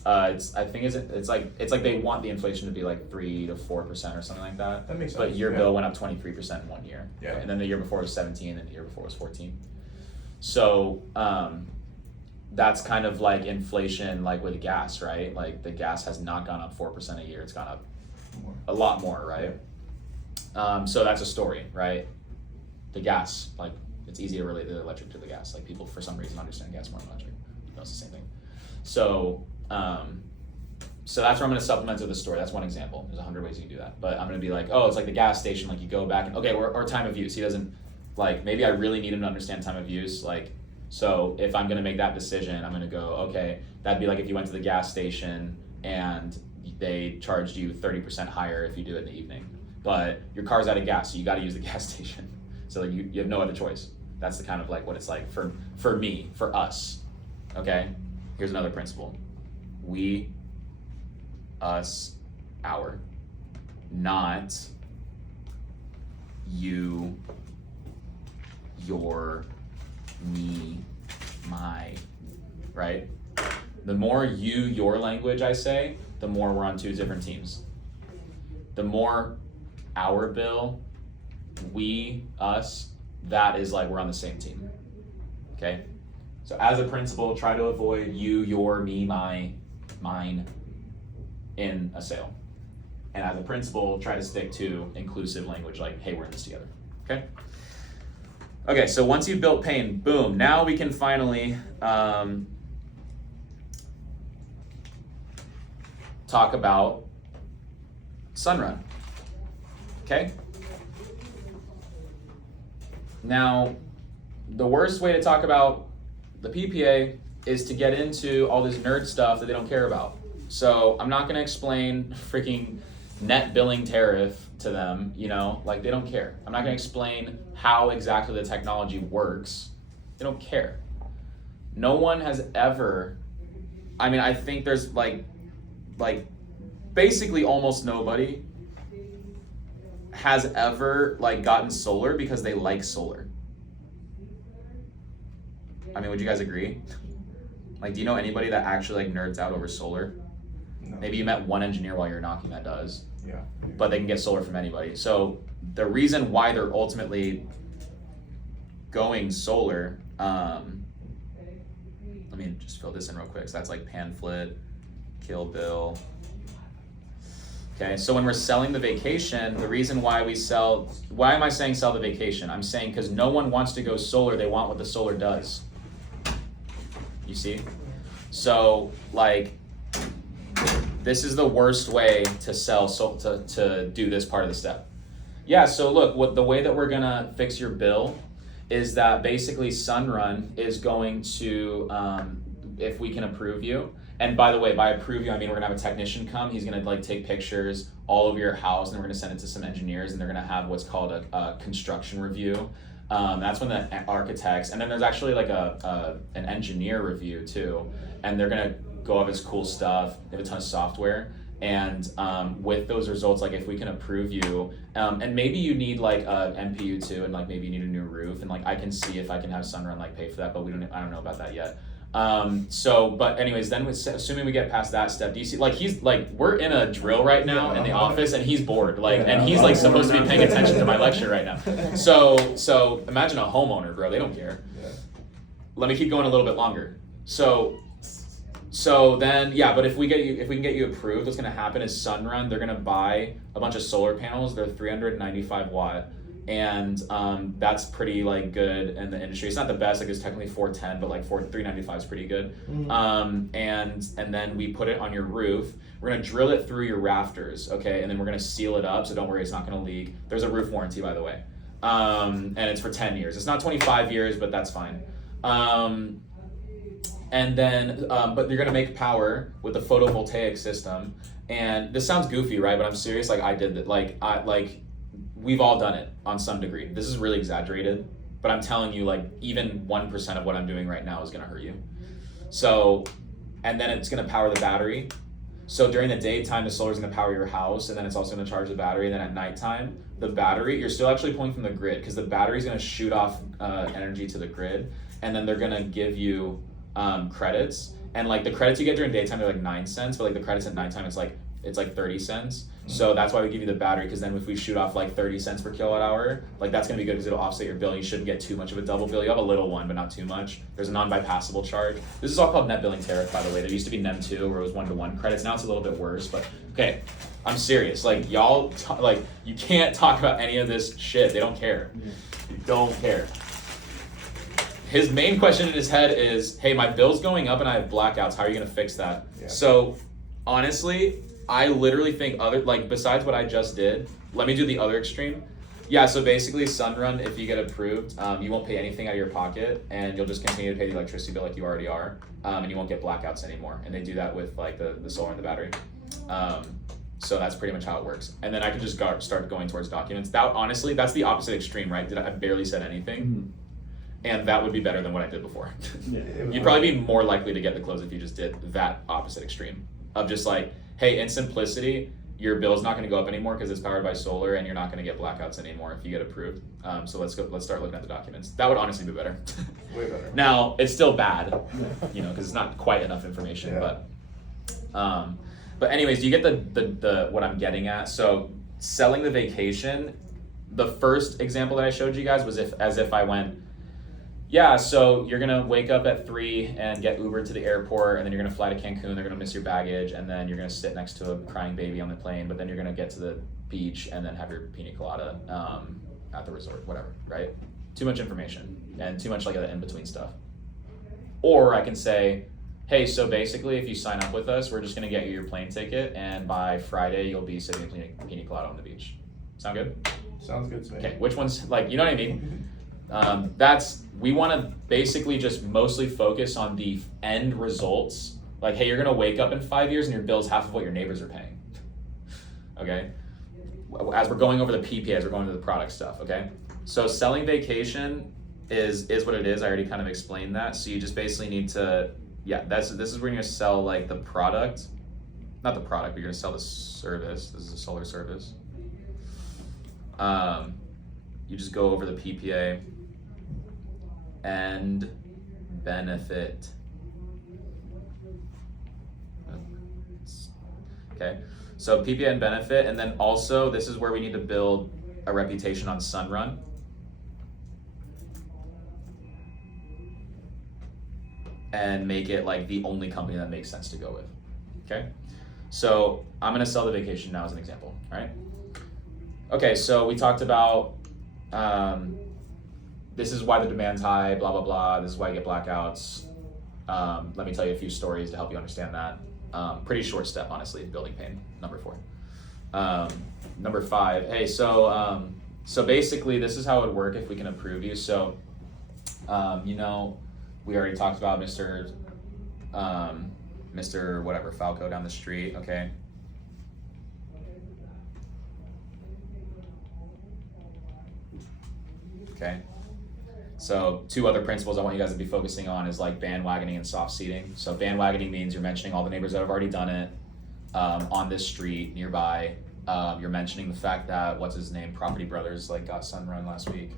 I think it's like they want the inflation to be like 3 to 4% or something like that. That makes sense. But your bill went up 23% in 1 year. Yeah. Okay? And then the year before was 17, and the year before was 14. So that's kind of like inflation, like with gas, right? Like the gas has not gone up 4% a year; it's gone up a lot more, right? So that's a story, right? The gas, like it's easy to relate the electric to the gas. Like people, for some reason, understand gas more than electric. That's the same thing. So, so that's where I'm going to supplement to the story. That's one example. There's 100 ways you can do that. But I'm going to be like, oh, it's like the gas station. Like you go back and okay, or time of use. He doesn't like. Maybe I really need him to understand time of use. Like, so if I'm going to make that decision, I'm going to go, okay, that'd be like if you went to the gas station and they charged you 30% higher if you do it in the evening. But your car's out of gas, so you got to use the gas station. So like you have no other choice. That's the kind of like what it's like for me, for us. Okay. Here's another principle. We, us, our. Not you, your, me, my, right? The more you, your language I say, the more we're on two different teams. The more our bill, we, us, that is like we're on the same team, okay? So as a principal, try to avoid you, your, me, my, mine in a sale. And as a principal, try to stick to inclusive language like, hey, we're in this together, okay? Okay, so once you've built pain, boom, now we can finally talk about Sunrun, okay? Now, the worst way to talk about the PPA is to get into all this nerd stuff that they don't care about. So I'm not gonna explain freaking net billing tariff to them, you know, like they don't care. I'm not gonna explain how exactly the technology works. They don't care. No one has ever, I mean, I think there's like basically almost nobody has ever like gotten solar because they like solar. I mean, would you guys agree? Like, do you know anybody that actually like nerds out over solar? No. Maybe you met one engineer while you're knocking that does. Yeah. But they can get solar from anybody. So the reason why they're ultimately going solar, let me just fill this in real quick. So that's like pamphlet, Kill Bill. Okay, so when we're selling the vacation, the reason why we sell, why am I saying sell the vacation? I'm saying because no one wants to go solar, they want what the solar does. You see? So like, this is the worst way to sell, to do this part of the step. Yeah, so look, the way that we're gonna fix your bill is that basically Sunrun is going to, if we can approve you, and by the way, by approve you, I mean we're gonna have a technician come, he's gonna like take pictures all over your house, and then we're gonna send it to some engineers, and they're gonna have what's called a construction review. That's when the architects, and then there's actually like an engineer review too, and they're gonna go over this cool stuff. They have a ton of software, and with those results, like if we can approve you, and maybe you need like a MPU too, and like maybe you need a new roof, and like I can see if I can have Sunrun like pay for that, but I don't know about that yet. But anyways, then assuming we get past that step, do you see, like he's like, we're in a drill right now in the office and he's bored, like, and he's like supposed to be paying attention to my lecture right now. So imagine a homeowner, bro, they don't care. Yeah. Let me keep going a little bit longer. So then, yeah, but if we can get you approved, what's gonna happen is Sunrun, they're gonna buy a bunch of solar panels, they're 395 watt. And that's pretty like good in the industry. It's not the best, like it's technically 410, but like 395 is pretty good. And then we put it on your roof. We're gonna drill it through your rafters, okay? And then we're gonna seal it up, so don't worry, it's not gonna leak. There's a roof warranty, by the way. And it's for 10 years. It's not 25 years, but that's fine. And then, but you're gonna make power with the photovoltaic system. And this sounds goofy, right? But I'm serious, like I did that, we've all done it on some degree. This is really exaggerated, but I'm telling you, like, even 1% of what I'm doing right now is gonna hurt you. So, and then it's gonna power the battery. So during the daytime, the solar is gonna power your house, and then it's also gonna charge the battery. And then at nighttime, the battery, you're still actually pulling from the grid, because the battery is gonna shoot off energy to the grid, and then they're gonna give you credits. And like the credits you get during daytime are like 9 cents, but like the credits at nighttime, it's like 30 cents. So that's why we give you the battery, because then if we shoot off like 30 cents per kilowatt hour, like that's gonna be good because it'll offset your bill. You shouldn't get too much of a double bill. You have a little one, but not too much. There's a non-bypassable charge. This is all called net billing tariff, by the way. There used to be NEM 2 where it was 1-to-1 credits. Now it's a little bit worse, but okay, I'm serious. Like y'all, like you can't talk about any of this shit. They don't care. You don't care. His main question in his head is, hey, my bill's going up and I have blackouts. How are you gonna fix that? Yeah. So honestly, I literally think besides what I just did, let me do the other extreme. Yeah, so basically Sunrun, if you get approved, you won't pay anything out of your pocket, and you'll just continue to pay the electricity bill like you already are, and you won't get blackouts anymore. And they do that with like the solar and the battery. So that's pretty much how it works. And then I can just start going towards documents. Honestly, that's the opposite extreme, right? I barely said anything. Mm-hmm. And that would be better than what I did before. Yeah, you'd probably be more likely to get the close if you just did that opposite extreme of just like, hey, in simplicity, your bill's not going to go up anymore because it's powered by solar, and you're not going to get blackouts anymore if you get approved. So let's start looking at the documents. That would honestly be better. Way better. Now it's still bad, because it's not quite enough information. Yeah. But anyways, do you get the what I'm getting at? So selling the vacation, the first example that I showed you guys was as if I went, yeah, so you're gonna wake up at 3 and get Uber to the airport, and then you're gonna fly to Cancun, they're gonna miss your baggage, and then you're gonna sit next to a crying baby on the plane, but then you're gonna get to the beach and then have your pina colada at the resort, whatever, right? Too much information and too much like the in-between stuff. Or I can say, hey, so basically if you sign up with us, we're just gonna get you your plane ticket, and by Friday you'll be sitting in pina colada on the beach. Sound good? Sounds good to me. Okay, which one's, like, you know what I mean? We want to basically just mostly focus on the end results. Like, hey, you're gonna wake up in 5 years and your bill's half of what your neighbors are paying. Okay? As we're going over the PPA, as we're going to the product stuff, okay? So selling vacation is what it is. I already kind of explained that. So you just basically need to, this is where you're gonna sell like the product, not the product, but you're gonna sell the service. This is a solar service. You just go over the PPA and benefit. Okay, so PPA and benefit, and then also this is where we need to build a reputation on Sunrun. And make it like the only company that makes sense to go with. Okay, so I'm gonna sell the vacation now as an example, all right? Okay, so we talked about this is why the demand's high, blah, blah, blah. This is why you get blackouts. Let me tell you a few stories to help you understand that. Pretty short step, honestly, building pain, number 4. Number 5, hey, so basically this is how it would work if we can approve you. So, we already talked about Mr. Whatever, Falco down the street, okay? Okay, so 2 other principles I want you guys to be focusing on is like bandwagoning and soft seating. So bandwagoning means you're mentioning all the neighbors that have already done it on this street nearby. You're mentioning the fact that, what's his name, Property Brothers like got Sunrun last week.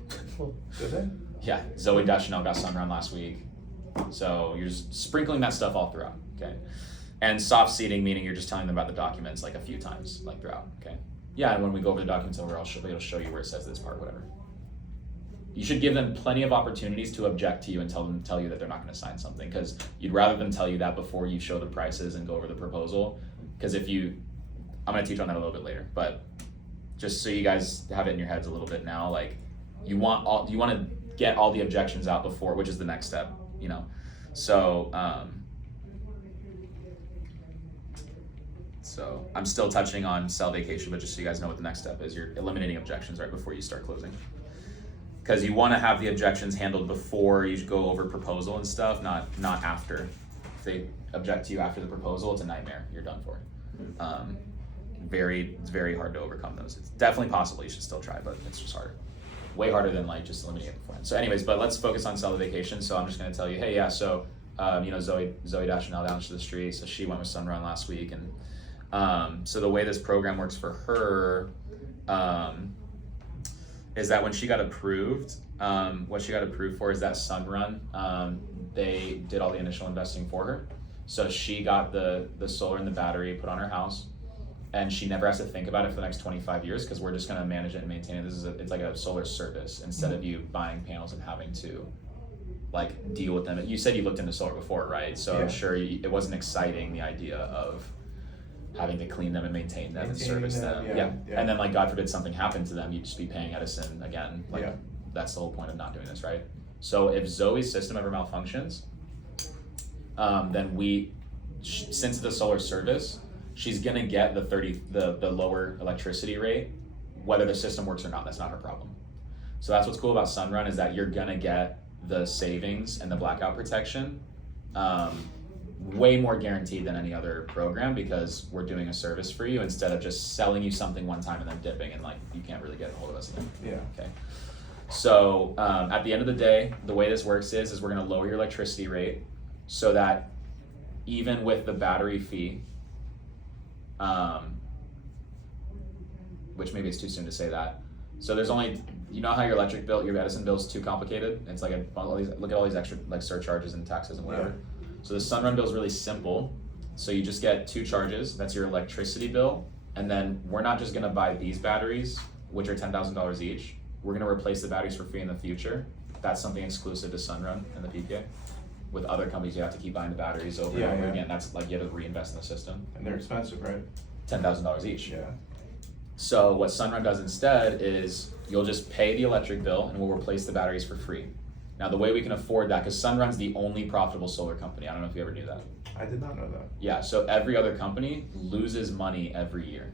Did they? Yeah, Zoe Deschanel got Sunrun last week. So you're just sprinkling that stuff all throughout, okay? And soft seating meaning you're just telling them about the documents like a few times, like throughout, okay? Yeah, and when we go over the documents over, it'll show you where it says this part, whatever. You should give them plenty of opportunities to object to you and tell you that they're not going to sign something, because you'd rather them tell you that before you show the prices and go over the proposal. Because I'm going to teach on that a little bit later, but just so you guys have it in your heads a little bit now, like you want to get all the objections out before, which is the next step, So I'm still touching on sell vacation, but just so you guys know what the next step is, you're eliminating objections right before you start closing. Because you want to have the objections handled before you go over proposal and stuff, not after. If they object to you after the proposal, it's a nightmare. You're done for. It's very hard to overcome those. It's definitely possible. You should still try, but it's just harder. Way harder than like just eliminating it beforehand. So anyways, but let's focus on sell the vacation. So I'm just going to tell you, hey, yeah, so Zoe Deschanel down to the street. So she went with Sunrun last week, and so the way this program works for her. Is that when she got approved, what she got approved for is that Sunrun, they did all the initial investing for her. So she got the solar and the battery put on her house, and she never has to think about it for the next 25 years because we're just gonna manage it and maintain it. It's like a solar service instead of you buying panels and having to like deal with them. You said you looked into solar before, right? So yeah. I'm sure it wasn't exciting, the idea of having to clean them and maintain them and service them. Yeah. And then like God forbid something happened to them, you'd just be paying Edison again. Like that's the whole point of not doing this, right? So if Zoe's system ever malfunctions, then since it's a solar service, she's gonna get the lower electricity rate, whether the system works or not. That's not her problem. So that's what's cool about Sunrun, is that you're gonna get the savings and the blackout protection way more guaranteed than any other program, because we're doing a service for you instead of just selling you something one time and then dipping and like you can't really get a hold of us again. Yeah. Okay. So at the end of the day, the way this works is we're going to lower your electricity rate so that even with the battery fee, which maybe it's too soon to say that. So there's only, you know how your electric bill, your Edison bill is too complicated? It's like look at all these extra like surcharges and taxes and whatever. So the Sunrun bill is really simple. So you just get 2 charges. That's your electricity bill. And then we're not just gonna buy these batteries, which are $10,000 each. We're gonna replace the batteries for free in the future. That's something exclusive to Sunrun and the PPA. With other companies, you have to keep buying the batteries over and over again. That's like you have to reinvest in the system. And they're expensive, right? $10,000 each. Yeah. So what Sunrun does instead is you'll just pay the electric bill and we'll replace the batteries for free. Now the way we can afford that, because Sunrun's the only profitable solar company. I don't know if you ever knew that. I did not know that. Yeah, so every other company loses money every year.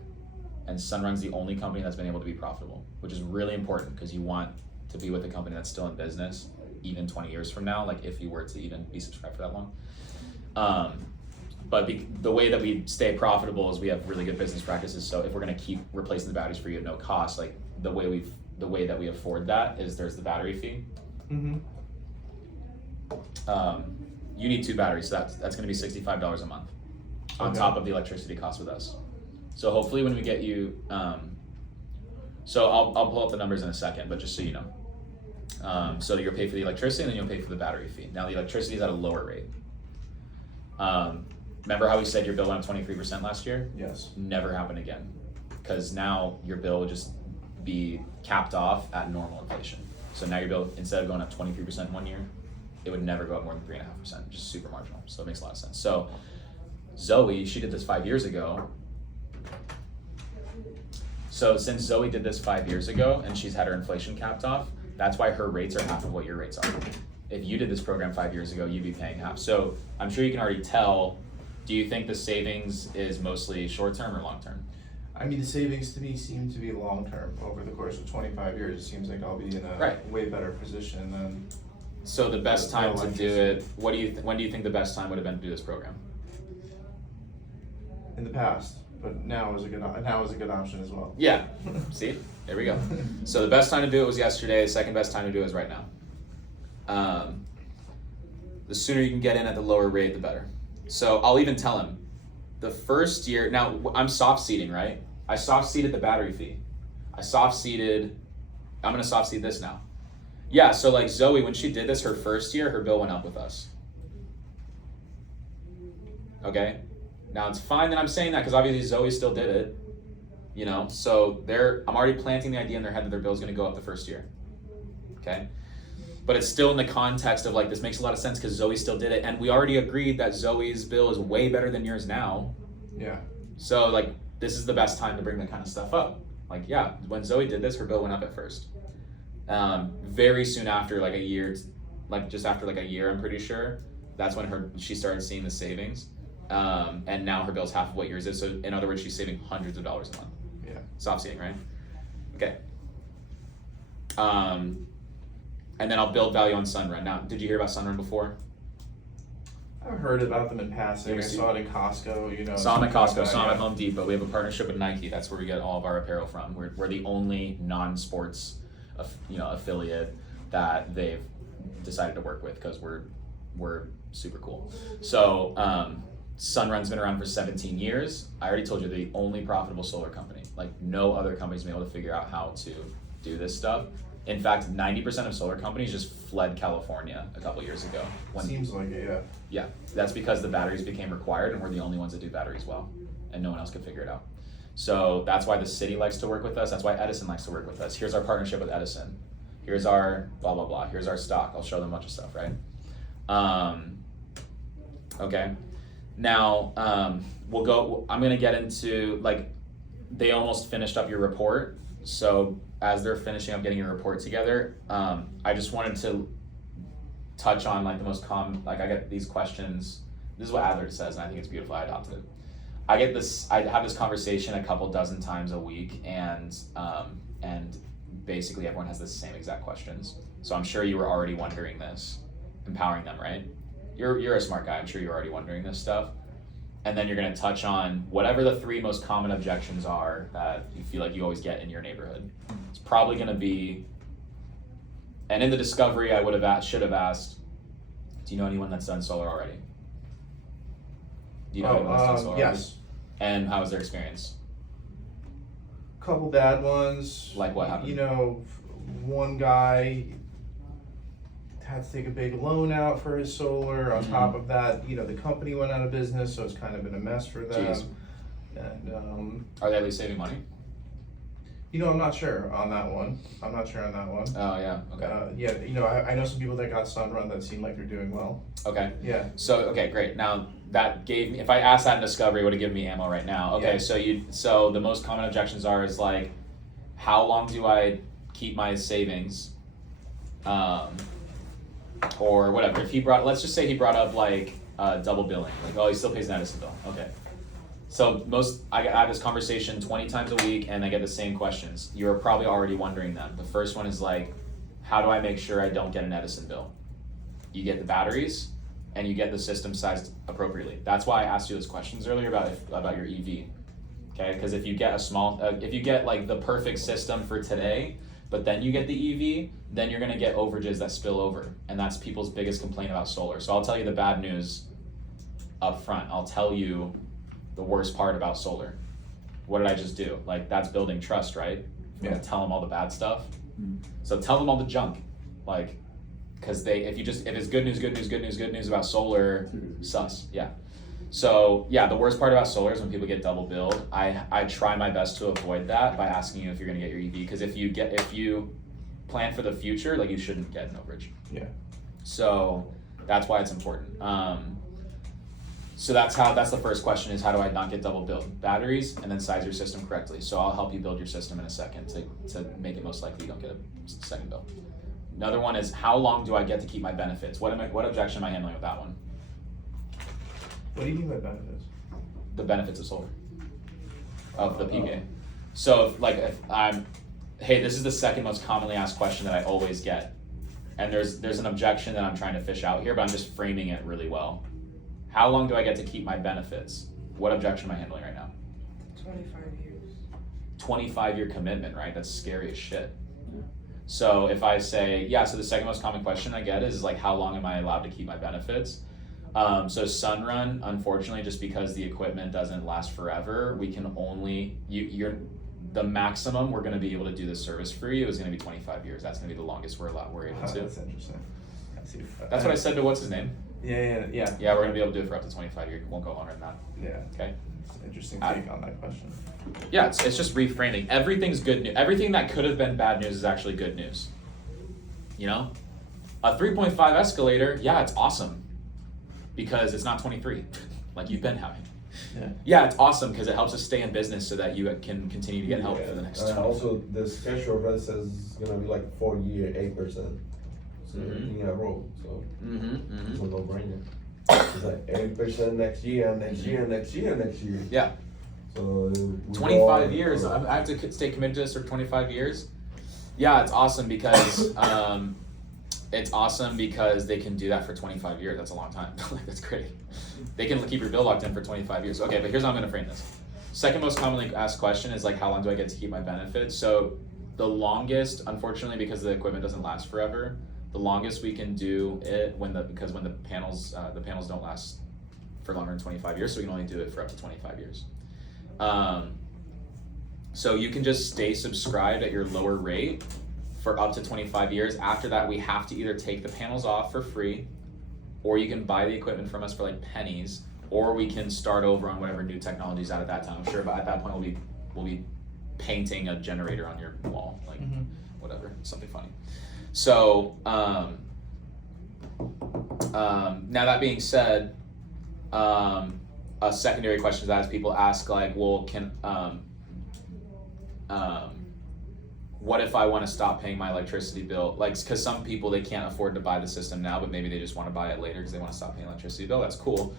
And Sunrun's the only company that's been able to be profitable, which is really important because you want to be with a company that's still in business even 20 years from now, like if you were to even be subscribed for that long. But the way that we stay profitable is we have really good business practices. So if we're gonna keep replacing the batteries for you at no cost, like the way that we afford that is there's the battery fee. Mm-hmm. You need 2 batteries, so that's gonna be $65 a month on top of the electricity cost with us. So hopefully when we get you, so I'll pull up the numbers in a second, but just so you know. So you'll pay for the electricity and then you'll pay for the battery fee. Now the electricity is at a lower rate. Remember how we said your bill went up 23% last year? Yes. Never happen again, because now your bill would just be capped off at normal inflation. So now your bill, instead of going up 23% in 1 year, it would never go up more than 3.5%, just super marginal. So it makes a lot of sense. So Zoe, she did this 5 years ago. So since Zoe did this 5 years ago and she's had her inflation capped off, that's why her rates are half of what your rates are. If you did this program 5 years ago, you'd be paying half. So I'm sure you can already tell, do you think the savings is mostly short-term or long-term? I mean, the savings to me seem to be long-term. Over the course of 25 years, it seems like I'll be in a way better position than. So the best time to do it, when do you think the best time would have been to do this program? In the past, but now is a good option as well. Yeah, see, there we go. So the best time to do it was yesterday, the second best time to do it is right now. The sooner you can get in at the lower rate, the better. So I'll even tell him, the first year, now I'm soft seeding, right? I soft seeded the battery fee. I'm gonna soft seed this now. Yeah, so like Zoe, when she did this her first year, her bill went up with us. Okay? Now it's fine that I'm saying that because obviously Zoe still did it, you know? So I'm already planting the idea in their head that their bill is gonna go up the first year, okay? But it's still in the context of like, this makes a lot of sense because Zoe still did it. And we already agreed that Zoe's bill is way better than yours now. Yeah. So like, this is the best time to bring that kind of stuff up. Like, yeah, when Zoe did this, her bill went up at first. Very soon after, like a year, like just after like a year, I'm pretty sure, that's when she started seeing the savings. And now her bill's half of what yours is. So in other words, she's saving hundreds of dollars a month. Yeah. Soft seeing, right? Okay. And then I'll build value on Sunrun. Now, did you hear about Sunrun before? I've heard about them in passing. I saw it in Costco, you know. Saw them at Costco, saw them at Home Depot. We have a partnership with Nike. That's where we get all of our apparel from. We're the only non-sports, affiliate that they've decided to work with because we're super cool. So Sunrun's been around for 17 years. I already told you they're the only profitable solar company. Like no other company's been able to figure out how to do this stuff. In fact, 90% of solar companies just fled California a couple years ago. Seems like it, yeah. Yeah, that's because the batteries became required and we're the only ones that do batteries well, and no one else could figure it out. So that's why the city likes to work with us. That's why Edison likes to work with us. Here's our partnership with Edison. Here's our blah, blah, blah. Here's our stock. I'll show them a bunch of stuff, right? Okay. Now, I'm gonna get into, like, they almost finished up your report. So as they're finishing up getting your report together, I just wanted to touch on like the most common, like I get these questions. This is what Adler says, and I think it's beautiful. I adopted it. I have this conversation a couple dozen times a week, and basically everyone has the same exact questions. So I'm sure you were already wondering this, empowering them, right? You're a smart guy. I'm sure you're already wondering this stuff. And then you're going to touch on whatever the 3 most common objections are that you feel like you always get in your neighborhood. It's probably going to be, and in the discovery I should have asked, do you know anyone that's done solar already? Do you know anyone that's done solar already? Yes. And how was their experience? couple bad ones. Like what happened? You know, one guy had to take a big loan out for his solar. On top of that, you know, the company went out of business, so it's kind of been a mess for them. Jeez. And Are they at least saving money? you know, I'm not sure on that one. Oh yeah, okay. Yeah, you know, I know some people that got Sunrun that seem like they're doing well. Okay. Yeah. So okay, great. Now that gave me, if I asked that in Discovery, it would have given me ammo right now. Okay, Yeah. so the most common objections is like, how long do I keep my savings? Or whatever. If let's just say he brought up like double billing, like, oh, he still pays an Edison bill. Okay. So I have this conversation 20 times a week and I get the same questions. You're probably already wondering them. The first one is like, how do I make sure I don't get an Edison bill? You get the batteries and you get the system sized appropriately. That's why I asked you those questions earlier about your EV. Okay, because if you get if you get like the perfect system for today, but then you get the EV, then you're gonna get overages that spill over. And that's people's biggest complaint about solar. So I'll tell you the bad news up front. I'll tell you the worst part about solar. What did I just do? Like, that's building trust, right? I'm gonna tell them all the bad stuff. So tell them all the junk, like, because if it's good news about solar, sus, yeah. So yeah, the worst part about solar is when people get double billed. I try my best to avoid that by asking you if you're gonna get your EV, because if you plan for the future, like, you shouldn't get an overage. Yeah. So that's why it's important. So that's the first question, is how do I not get double billed? Batteries, and then size your system correctly. So I'll help you build your system in a second to make it most likely you don't get a second bill. Another one is, how long do I get to keep my benefits? What objection am I handling with that one? What do you mean by benefits? The benefits of solar, of the PPA. So if I'm, hey, this is the second most commonly asked question that I always get. And there's an objection that I'm trying to fish out here, but I'm just framing it really well. How long do I get to keep my benefits? What objection am I handling right now? 25 years. 25-year commitment, right? That's scary as shit. So if I say, yeah, so the second most common question I get is like, how long am I allowed to keep my benefits? So Sunrun, unfortunately, just because the equipment doesn't last forever, we can only, the maximum we're gonna be able to do this service for you is gonna be 25 years. That's gonna be the longest we're able to. That's interesting. I see. That's what I said to what's his name? Yeah. Yeah, we're gonna be able to do it for up to 25 years. It won't go longer than that. Yeah. Okay. It's an interesting take on that question. Yeah, it's just reframing. Everything's good news. Everything that could have been bad news is actually good news. You know? A 3.5 escalator, yeah, it's awesome. Because it's not 23, like you've been having. Yeah, it's awesome because it helps us stay in business so that you can continue to get help for the next 20. Also, the schedule rent says it's gonna be like 4 year, 8%. So in a row, so it's a no-brainer. It's like 8% next year, next year. Yeah. So 25 years. I have to stay committed to this for 25 years. Yeah, it's awesome because they can do that for 25 years. That's a long time. That's great. They can keep your bill locked in for 25 years. Okay, but here's how I'm gonna frame this. Second most commonly asked question is like, how long do I get to keep my benefits? So the longest, unfortunately, because the equipment doesn't last forever, the longest we can do it when the panels don't last for longer than 25 years, so we can only do it for up to 25 years. So you can just stay subscribed at your lower rate for up to 25 years. After that, we have to either take the panels off for free, or you can buy the equipment from us for like pennies, or we can start over on whatever new technology is out at that time. I'm sure at that point we'll be painting a generator on your wall, like whatever, something funny. So now that being said, a secondary question to that is people ask like, well, what if I want to stop paying my electricity bill? Like, because some people, they can't afford to buy the system now, but maybe they just want to buy it later because they want to stop paying electricity bill. That's cool.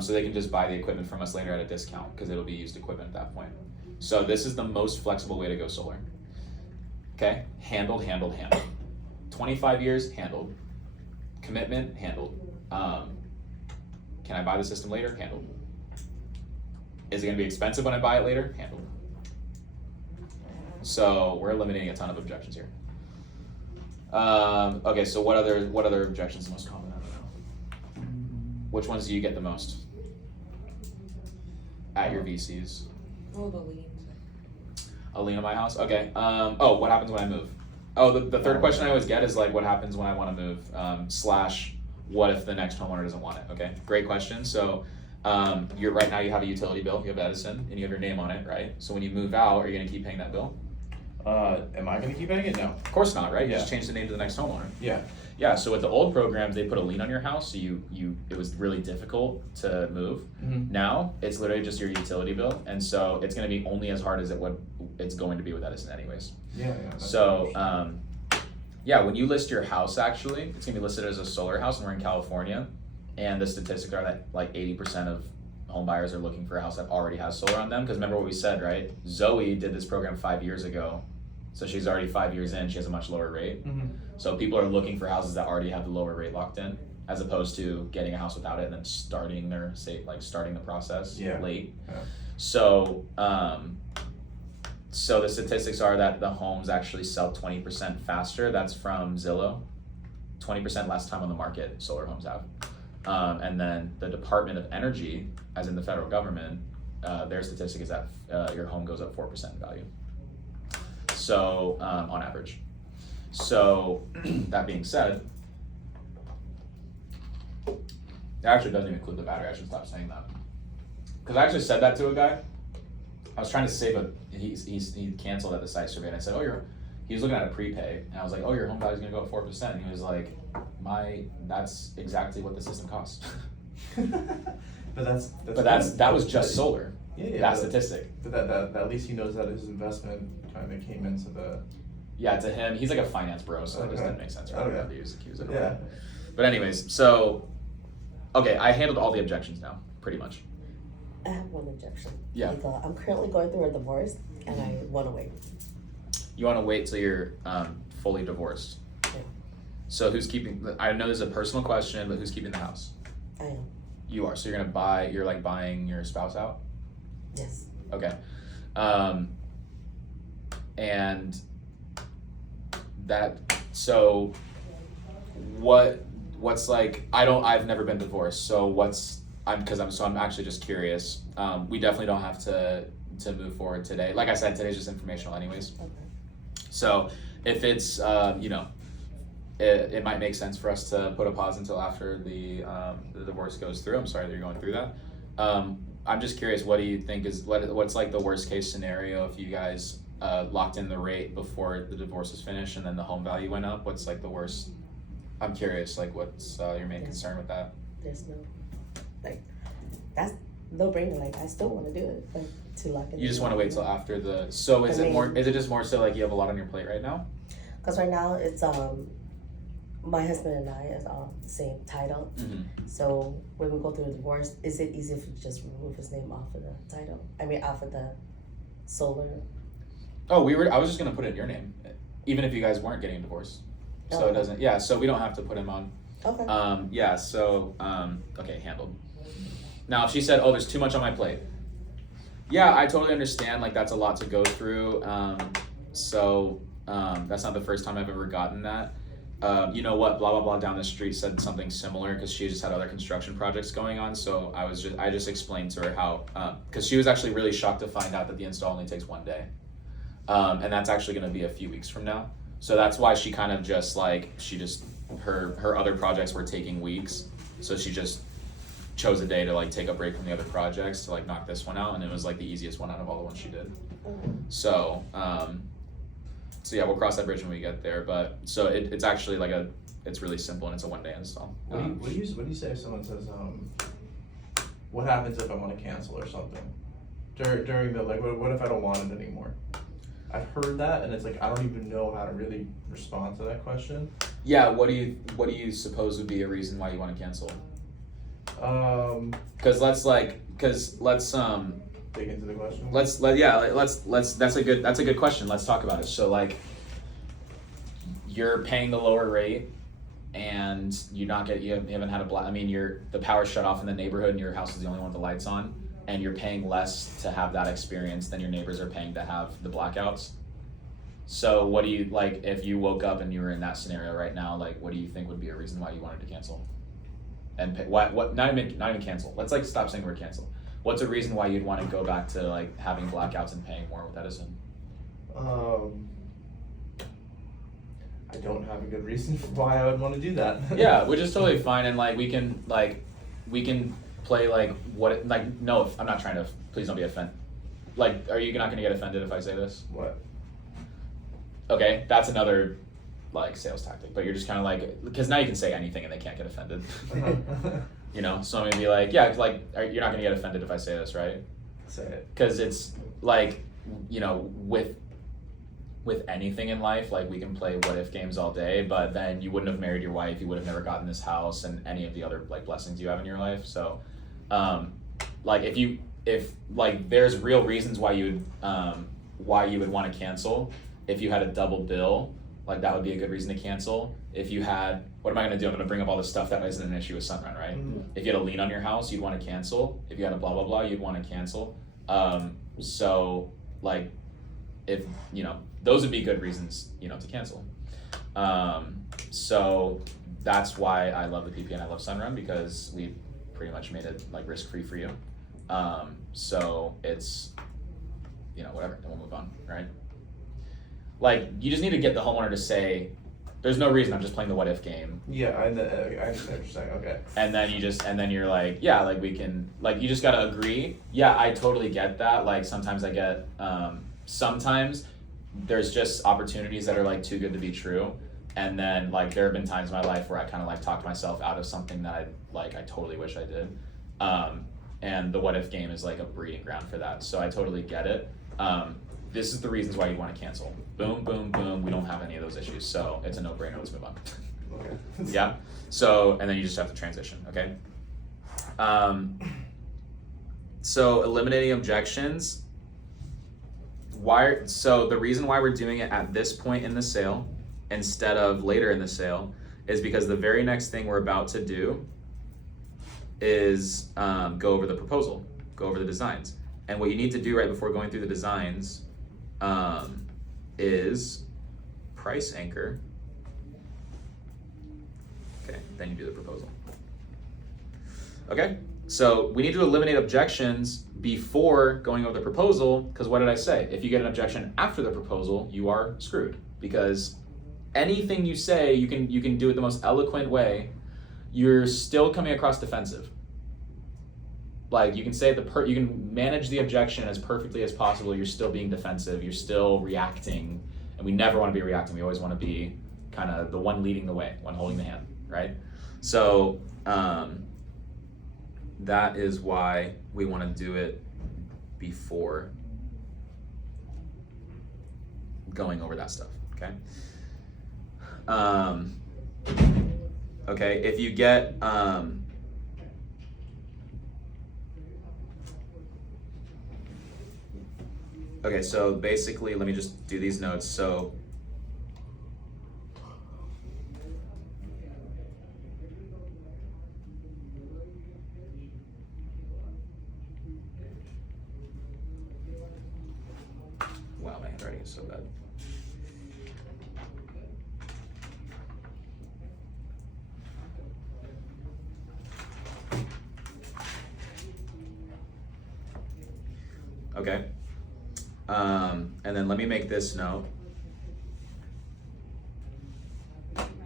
So they can just buy the equipment from us later at a discount because it'll be used equipment at that point. So this is the most flexible way to go solar. Okay, handled. 25 years, handled. Commitment, handled. Can I buy the system later? Handled. Is it gonna be expensive when I buy it later? Handled. So we're eliminating a ton of objections here. Okay, so what other objections are the most common? I don't know. Which ones do you get the most at your VCs? Oh, the liens. A lien on my house? Okay. Oh, what happens when I move? Oh, the third question I always get is like, what happens when I want to move? Slash, what if the next homeowner doesn't want it? Okay, great question. So, you're right now you have a utility bill, you have Edison, and you have your name on it, right? So when you move out, are you gonna keep paying that bill? Am I gonna keep paying it? No. Of course not, right? You Yeah. just change the name to the next homeowner. Yeah. Yeah, so with the old programs, they put a lien on your house, so it was really difficult to move. Mm-hmm. Now, it's literally just your utility bill, and so it's gonna be only as hard as it's going to be with Edison anyways. Yeah. That's So, yeah, when you list your house, actually, it's gonna be listed as a solar house, and we're in California, and the statistics are that like 80% of home buyers are looking for a house that already has solar on them, because remember what we said, right? Zoe did this program 5 years ago, so she's already 5 years in, she has a much lower rate. Mm-hmm. So people are looking for houses that already have the lower rate locked in, as opposed to getting a house without it and then starting the process late. Yeah. So, so the statistics are that the homes actually sell 20% faster. That's from Zillow. 20% less time on the market solar homes have. And then the Department of Energy, as in the federal government, their statistic is that your home goes up 4% in value. So, on average. So, that being said, it actually doesn't even include the battery. I should stop saying that. Because I actually said that to a guy. I was trying to save he canceled at the site survey, and I said, he was looking at a prepay, and I was like, your home value is gonna go up 4%, and he was like, that's exactly what the system costs. But that was just solar. Yeah. That statistic. But that at least he knows that his investment kind of came into the. Yeah, to him, he's like a finance bro, so it just Okay. didn't make sense for Okay. him to use it. Yeah. But anyways, so okay, I handled all the objections now, pretty much. I have one objection. Yeah. Like, I'm currently going through a divorce, and I want to wait. You want to wait till you're fully divorced. Yeah. So who's keeping? I know this is a personal question, but who's keeping the house? I am. You are. So you're gonna buy. You're like buying your spouse out. Yes. Okay. And that. So what's like? I've never been divorced. So I'm actually just curious. We definitely don't have to move forward today. Like I said, today's just informational, anyways. Okay. So if it's it might make sense for us to put a pause until after the divorce goes through. I'm sorry that you're going through that. I'm just curious, what do you think what's like the worst case scenario if you guys locked in the rate before the divorce is finished and then the home value went up? What's like the worst? I'm curious, like what's your main concern with that? There's no, that's no brainer. Like, I still want to do it, to lock it. You just want to wait till after the. So is it just more so like you have a lot on your plate right now? Because right now it's my husband and I is all the same title. Mm-hmm. So when we go through a divorce, is it easy if we just remove his name off of the title? I mean, off of the solar. Oh, I was just gonna put it in your name, even if you guys weren't getting a divorce. So it doesn't. Yeah. So we don't have to put him on. Okay. Yeah. So okay, handled. Now, if she said, "Oh, there's too much on my plate," yeah, I totally understand. Like that's a lot to go through. So that's not the first time I've ever gotten that. You know what? Blah blah blah down the street said something similar because she just had other construction projects going on. So I just explained to her how because she was actually really shocked to find out that the install only takes 1 day, and that's actually going to be a few weeks from now. So that's why she kind of just her other projects were taking weeks, so she just chose a day to like take a break from the other projects to like knock this one out, and it was like the easiest one out of all the ones she did. So so yeah, we'll cross that bridge when we get there. But so it's actually it's really simple and it's a 1 day install. What do you say if someone says what happens if I want to cancel or something during the what if I don't want it anymore? I've heard that, and it's like I don't even know how to really respond to that question. Yeah, what do you suppose would be a reason why you want to cancel? Because let's dig into the question. let's that's a good question. Let's talk about it. So like you're paying the lower rate and you haven't had the power's shut off in the neighborhood and your house is the only one with the lights on, and you're paying less to have that experience than your neighbors are paying to have the blackouts. So what do you like if you woke up and you were in that scenario right now? Like, what do you think would be a reason why you wanted to cancel? And pay, what? Not even cancel. Let's like stop saying we're cancel. What's a reason why you'd want to go back to like having blackouts and paying more with Edison? I don't have a good reason for why I would want to do that. Yeah, which is totally fine, and like we can play like what like no, I'm not trying to. Please don't be offended. Like, are you not going to get offended if I say this? What? Okay, that's another like sales tactic, but you're just kind of like, because now you can say anything and they can't get offended. You know, so I'm gonna be like, yeah, like you're not gonna get offended if I say this, right? Say it. Because it's like, you know, with anything in life, like we can play what if games all day, but then you wouldn't have married your wife, you would have never gotten this house and any of the other like blessings you have in your life. So, like if like there's real reasons why you would want to cancel. If you had a double bill, like that would be a good reason to cancel. If you had, what am I gonna do? I'm gonna bring up all the stuff that isn't an issue with Sunrun, right? Mm-hmm. If you had a lien on your house, you'd want to cancel. If you had a blah blah blah, you'd want to cancel. So like, if you know, those would be good reasons, you know, to cancel. So that's why I love the PPA and I love Sunrun, because we pretty much made it like risk free for you. So it's, you know, whatever. Then we'll move on, right? Like you just need to get the homeowner to say, there's no reason, I'm just playing the what if game. Yeah, I understand what you're saying. Okay. And then you're like, yeah, like we can, like you just gotta agree. Yeah, I totally get that. Like sometimes I get, sometimes there's just opportunities that are like too good to be true. And then like there have been times in my life where I kind of like talked myself out of something that I totally wish I did. And the what if game is like a breeding ground for that. So I totally get it. This is the reasons why you want to cancel. Boom, boom, boom. We don't have any of those issues. So it's a no-brainer. Let's move on. Okay. Yeah. So, and then you just have to transition, okay? So eliminating objections. So the reason why we're doing it at this point in the sale instead of later in the sale is because the very next thing we're about to do is go over the proposal, go over the designs. And what you need to do right before going through the designs is price anchor. Okay, then you do the proposal. Okay, so we need to eliminate objections before going over the proposal, because what did I say? If you get an objection after the proposal, you are screwed, because anything you say, you can do it the most eloquent way, you're still coming across defensive. Like you can say you can manage the objection as perfectly as possible, you're still being defensive, you're still reacting, and we never want to be reacting, we always want to be kind of the one leading the way, one holding the hand, right? So that is why we want to do it before going over that stuff, okay? Okay, if you get, okay, so basically, let me just do these notes. So, wow, my handwriting is so bad. Okay. And then let me make this note.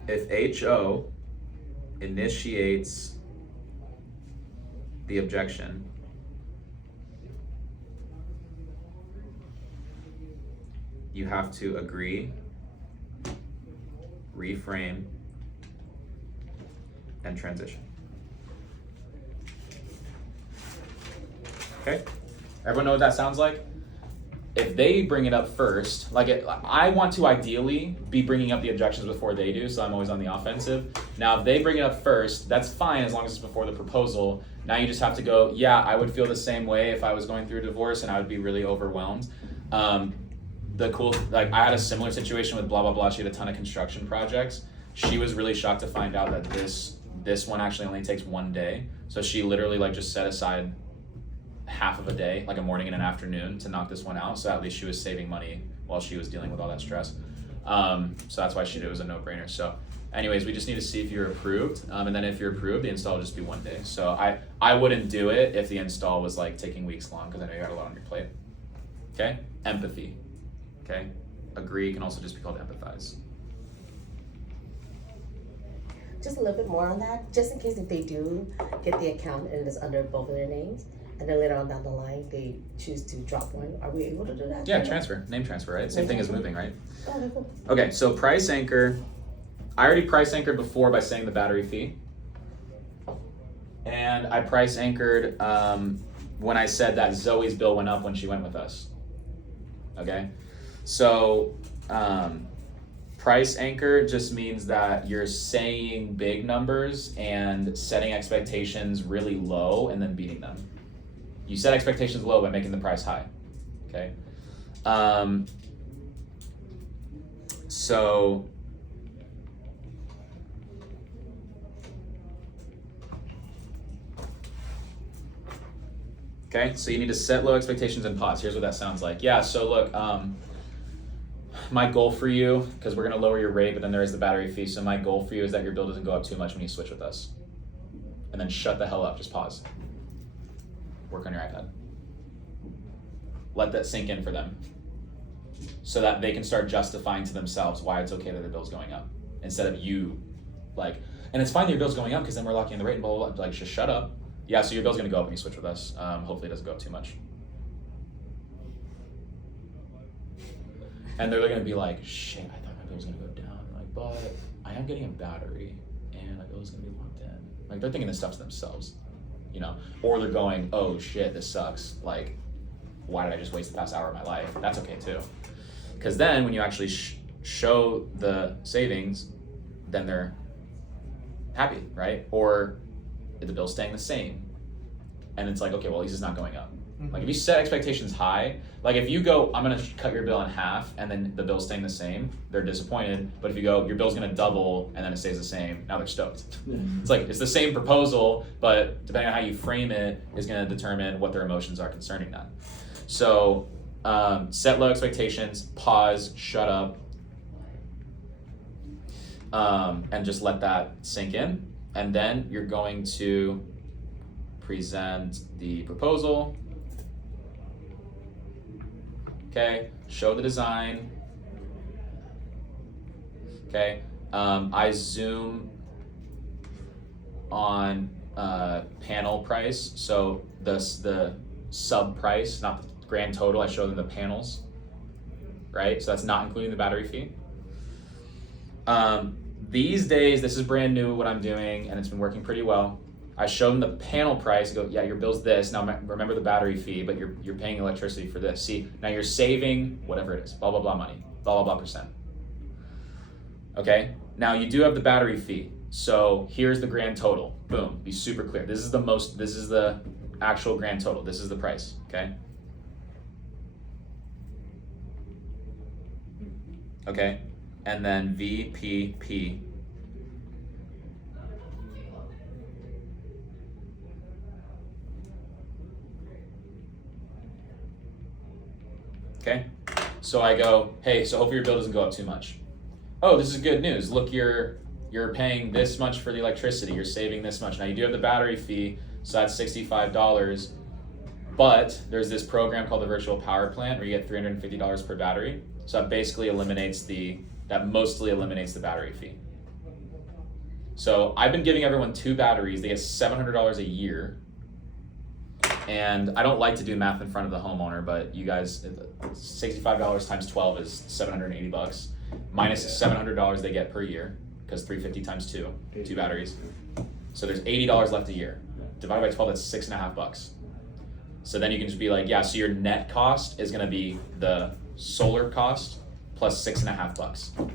If HO initiates the objection, you have to agree, reframe, and transition. Okay? Everyone know what that sounds like? If they bring it up first, I want to ideally be bringing up the objections before they do, so I'm always on the offensive. Now, if they bring it up first, that's fine as long as it's before the proposal. Now you just have to go, yeah, I would feel the same way if I was going through a divorce and I would be really overwhelmed. I had a similar situation with blah, blah, blah. She had a ton of construction projects. She was really shocked to find out that this one actually only takes 1 day. So she literally just set aside half of a day, like a morning and an afternoon, to knock this one out, so at least she was saving money while she was dealing with all that stress. So that's why it was a no-brainer. So anyways, we just need to see if you're approved, and then if you're approved, the install will just be 1 day. So I wouldn't do it if the install was taking weeks long, because I know you got a lot on your plate. Okay? Empathy. Okay? Agree can also just be called empathize. Just a little bit more on that, just in case if they do get the account and it's under both of their names, and then later on down the line, they choose to drop one, are we able to do that? Yeah, transfer, name transfer, right? Same thing as moving, right? Oh, okay, cool. Okay, so price anchor. I already price anchored before by saying the battery fee. And I price anchored when I said that Zoe's bill went up when she went with us. Okay? So price anchor just means that you're saying big numbers and setting expectations really low and then beating them. You set expectations low by making the price high. Okay? So okay, so you need to set low expectations and pause. Here's what that sounds like. Yeah, so look, my goal for you, because we're gonna lower your rate, but then there is the battery fee, so my goal for you is that your bill doesn't go up too much when you switch with us. And then shut the hell up, just pause. Work on your iPad. Let that sink in for them, so that they can start justifying to themselves why it's okay that their bill's going up, instead of you, like, and it's fine that your bill's going up because then we're locking in the rate and blah, blah, blah, like, just shut up. Yeah, so your bill's gonna go up when you switch with us. Hopefully it doesn't go up too much. And they're gonna be like, shit, I thought my bill was gonna go down. I'm like, but I am getting a battery and my bill is gonna be locked in. Like, they're thinking this stuff to themselves, you know? Or they're going, oh shit, this sucks. Like, why did I just waste the past hour of my life? That's okay too. Because then when you actually show the savings, then they're happy, right? Or the bill's staying the same. And it's like, okay, well, at least it's not going up. Mm-hmm. Like if you set expectations high, like if you go, I'm gonna cut your bill in half and then the bill's staying the same, they're disappointed. But if you go, your bill's gonna double and then it stays the same, now they're stoked. It's like, it's the same proposal, but depending on how you frame it is gonna determine what their emotions are concerning that. So set low expectations, pause, shut up, and just let that sink in. And then you're going to present the proposal. Okay, show the design. Okay, I zoom on panel price. So the sub price, not the grand total, I show them the panels, right? So that's not including the battery fee. These days, this is brand new what I'm doing and it's been working pretty well. I show them the panel price, go, yeah, your bill's this. Now remember the battery fee, but you're paying electricity for this. See, now you're saving whatever it is, blah, blah, blah money, blah, blah, blah percent. Okay, now you do have the battery fee. So here's the grand total, boom, be super clear. This is the actual grand total. This is the price, okay? Okay, and then VPP. Okay, so I go, hey, so hopefully your bill doesn't go up too much. Oh, this is good news. Look, you're paying this much for the electricity. You're saving this much. Now you do have the battery fee, so that's $65. But there's this program called the Virtual Power Plant where you get $350 per battery. So that basically mostly eliminates the battery fee. So I've been giving everyone 2 batteries. They get $700 a year. And I don't like to do math in front of the homeowner, but you guys, $65 times 12 is $780. Minus $700 they get per year, because $350 times 2 batteries. So there's $80 left a year. Divided by 12, that's $6.50. So then you can just be like, yeah, so your net cost is gonna be the solar cost plus $6.50.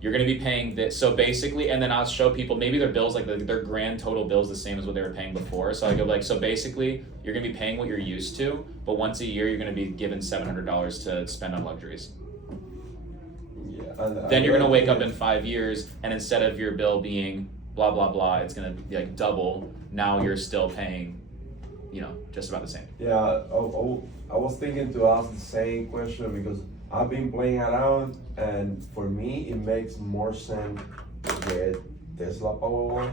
You're gonna be paying this, so basically, and then I'll show people, maybe their bills, like their grand total bill is the same as what they were paying before. So I go like, so basically, you're gonna be paying what you're used to, but once a year, you're gonna be given $700 to spend on luxuries. Yeah. Then you're gonna wake up in 5 years, and instead of your bill being blah, blah, blah, it's gonna be like double. Now you're still paying, just about the same. Yeah, I was thinking to ask the same question because I've been playing around, and for me, it makes more sense to get Tesla Powerwall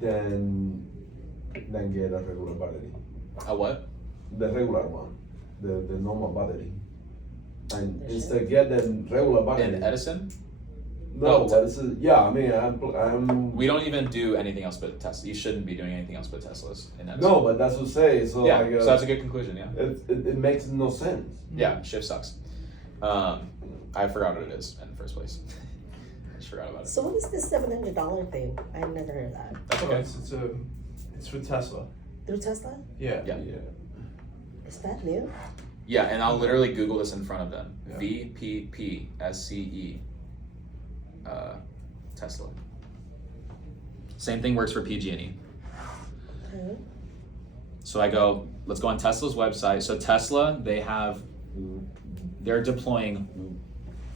than get a regular battery. A what? The regular one, the normal battery. And instead get them regular battery. In Edison, No, Oh, but this is, yeah, I mean, I'm. we don't even do anything else but Tesla. You shouldn't be doing anything else but Teslas in Edison. No, but that's what I'm saying, so Yeah, like, so that's a good conclusion, yeah. it makes no sense. Yeah, shift sucks. I forgot what it is in the first place. I just forgot about it. So what is this $700 thing? I've never heard of that. That's Oh, okay. it's with Tesla. Through Tesla? Yeah. Yeah. Is that new? Yeah, and I'll literally Google this in front of them. Yeah. VPPSCE. Tesla. Same thing works for PG&E. Okay. So I go, let's go on Tesla's website. So Tesla, they're deploying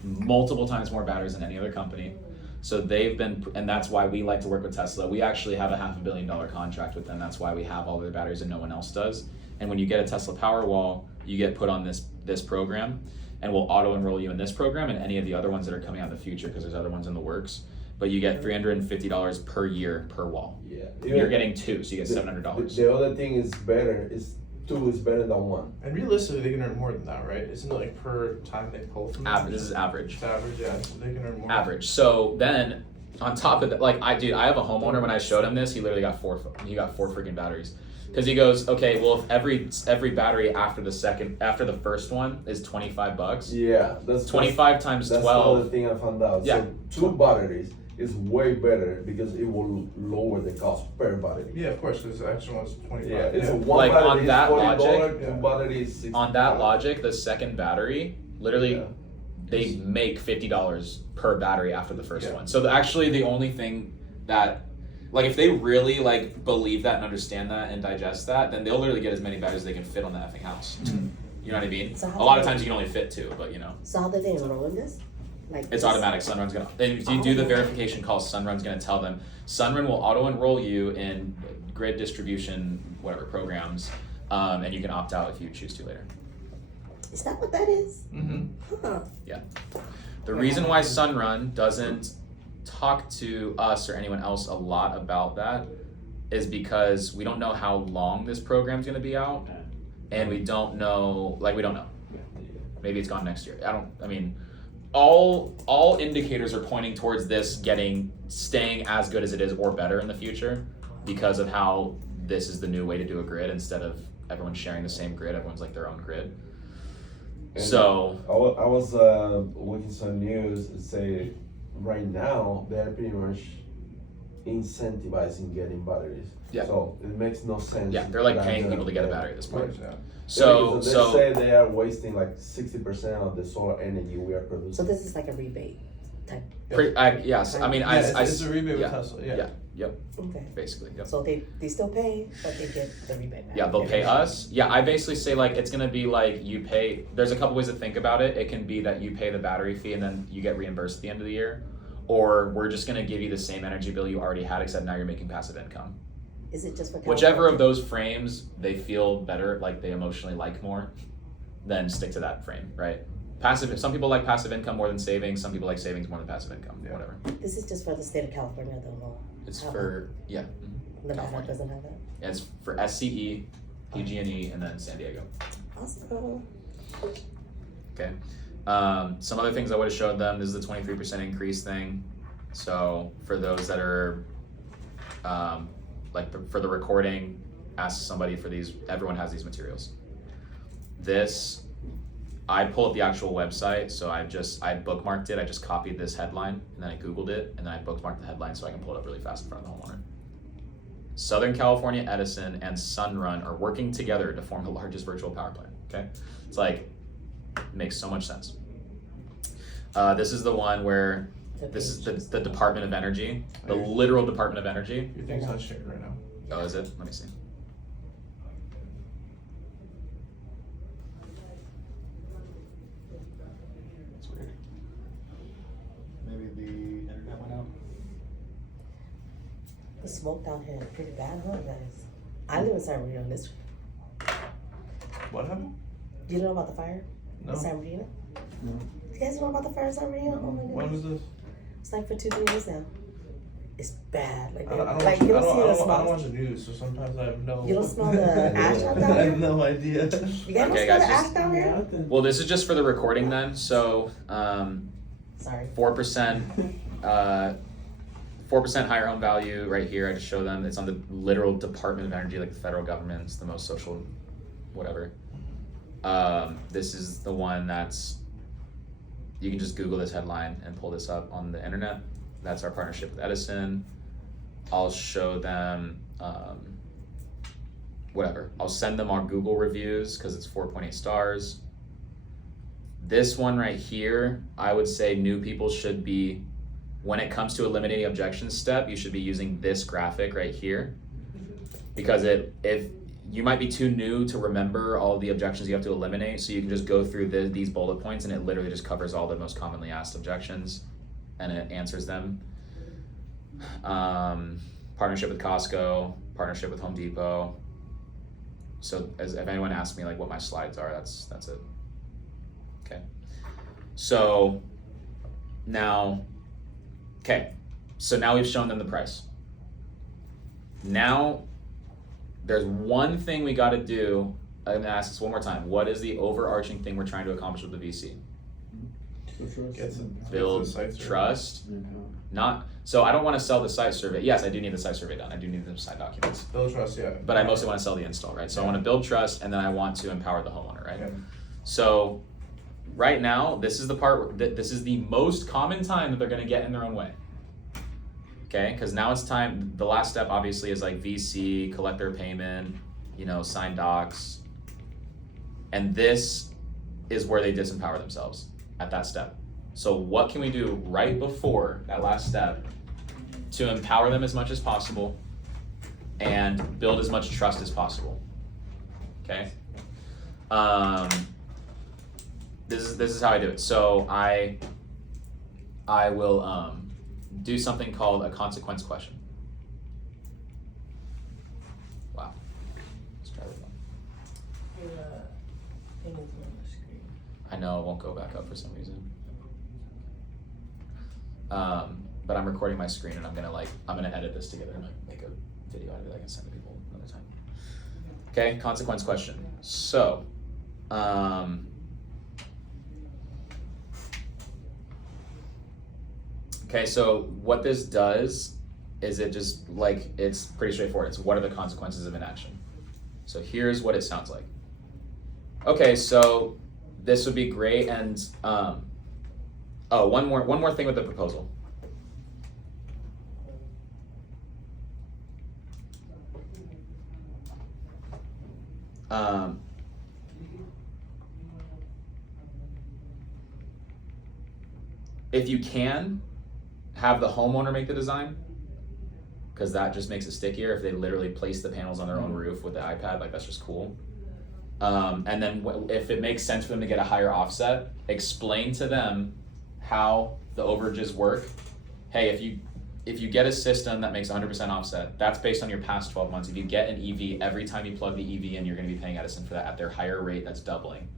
multiple times more batteries than any other company. So they've been, and that's why we like to work with Tesla. We actually have a $500 million contract with them. That's why we have all their batteries and no one else does. And when you get a Tesla Powerwall, you get put on this program, and we'll auto enroll you in this program and any of the other ones that are coming out in the future, because there's other ones in the works. But you get $350 per year per wall. Yeah. You're getting two, so you get $700. The other thing is better, is 2 is better than 1. And realistically, they can earn more than that, right? Isn't it like per time they pull from? Average. This is average. It's average, yeah. So they can earn more. Average. So then, on top of that, like I have a homeowner. When I showed him this, he literally got four freaking batteries, because he goes, okay, well, if every battery after the first one is $25, Yeah, that's 25 times that's 12. the other thing I found out. Yeah. So 2 batteries is way better because it will lower the cost per battery. Yeah, of course, because the extra one's 25. Yeah, it's a 1 Like, battery on is that $40, logic- 2 batteries is 65. On that logic, the second battery, literally, Yeah. they make $50 per battery after the first Yeah. one. So actually, the only thing that, like, if they really like believe that and understand that and digest that, then they'll literally get as many batteries as they can fit on the effing house. You know what I mean? So A how lot do of they- times you can only fit 2, but you know, So how did they enroll in this? Like it's this- automatic. Sunrun's gonna. If you do the verification call, Sunrun's gonna tell them. Sunrun will auto enroll you in grid distribution, whatever programs, and you can opt out if you choose to later. Is that what that is? Mm-hmm. Huh. The reason why Sunrun doesn't talk to us or anyone else a lot about that is because we don't know how long this program's gonna be out, and we don't know. Maybe it's gone next year. I mean, all indicators are pointing towards this staying as good as it is or better in the future, because of how this is the new way to do a grid. Instead of everyone sharing the same grid, everyone's like their own grid. And So I was looking some news and say right now they're pretty much incentivizing getting batteries. Yeah. So it makes no sense. yeah, they're like that, paying people to get a battery at this point. Yeah. So they say they are wasting like 60% of the solar energy we are producing. So this is like a rebate type. yes, I mean, It's a rebate yeah, with Tesla. Yeah. yeah, yep, Okay. basically, yep. So they still pay, but they get the rebate back. Yeah, they'll pay us. Yeah, I basically say like it's gonna be like you pay. There's a couple ways to think about it. It can be that you pay the battery fee and then you get reimbursed at the end of the year, or we're just gonna give you the same energy bill you already had, except now you're making passive income. Is it just for Whichever of California? those frames they feel better, like they emotionally like more, then stick to that frame, right? Passive. Some people like passive income more than savings. Some people like savings more than passive income. Yeah. Whatever. This is just for the state of California, though. No? It's How- for Nevada California. doesn't have that. It's for SCE, PG&E, and then San Diego. Awesome. Okay. Some other things I would have showed them. This is the 23% increase thing. So for those that are, for the recording, ask somebody for these. Everyone has these materials. This, I pull up the actual website. So I bookmarked it. I just copied this headline and then I Googled it and then I bookmarked the headline so I can pull it up really fast in front of the homeowner. Southern California Edison and Sunrun are working together to form the largest virtual power plant. Okay, it's like, makes so much sense. This is the one where this is the Department of Energy, the literal Department of Energy. Your thing's not sharing right now. Oh, is it? Let me see. It's weird. Maybe the internet went out. The smoke down here is pretty bad, huh, guys? I live in San Marino. This, What happened? do you know about the fire No. in San Marino? No. You guys know about the fire in San Marino? Oh my When goodness. was this? It's like for 2-3 years now. is bad. Like, I don't like you don't see the I don't smell. watch the news, so sometimes I have no. You don't smell the ash out I down have there? no idea. You guys don't Okay, smell guys, the just- ash down there? Well, this is just for the recording then. So, Sorry. 4%, 4% higher home value right here. I just show them. It's on the literal Department of Energy, like the federal government. It's the most social, whatever. This is the one that's, you can just Google this headline and pull this up on the internet. That's our partnership with Edison. I'll show them, whatever. I'll send them our Google reviews because it's 4.8 stars. This one right here, I would say new people should be, when it comes to eliminating objections step, you should be using this graphic right here. Because if you might be too new to remember all the objections you have to eliminate, so you can just go through these bullet points and it literally just covers all the most commonly asked objections and it answers them. Partnership with Costco, partnership with Home Depot. So if anyone asks me like what my slides are, that's it. Okay. So now we've shown them the price. Now there's one thing we got to do. I'm gonna ask this one more time. What is the overarching thing we're trying to accomplish with the VC? Gets Build the site survey. trust. Not so. I don't want to sell the site survey. Yes, I do need the site survey done. I do need the site documents. Build trust, yeah. But I mostly want to sell the install, right? So I want to build trust, and then I want to empower the homeowner, right? Okay. So right now, this is the part that this is the most common time that they're going to get in their own way. Okay, because now it's time. The last step obviously is like VC, collect their payment, sign docs, and this is where they disempower themselves at that step. So what can we do right before that last step to empower them as much as possible and build as much trust as possible? Okay. This is how I do it. So I will do something called a consequence question. Wow. Let's try this one. Your thing is on the screen. I know it won't go back up for some reason. But I'm recording my screen and I'm gonna edit this together and make a video out of it I can send to people another time. Okay, consequence question. So, okay, so what this does is it just it's pretty straightforward. It's what are the consequences of inaction? So here's what it sounds like. Okay, so this would be great, and one more thing with the proposal. If you can have the homeowner make the design, because that just makes it stickier. If they literally place the panels on their own roof with the iPad, that's just cool. And then if it makes sense for them to get a higher offset, explain to them how the overages work. Hey, if you get a system that makes 100% offset, that's based on your past 12 months. If you get an EV, every time you plug the EV in, you're going to be paying Edison for that at their higher rate. That's doubling.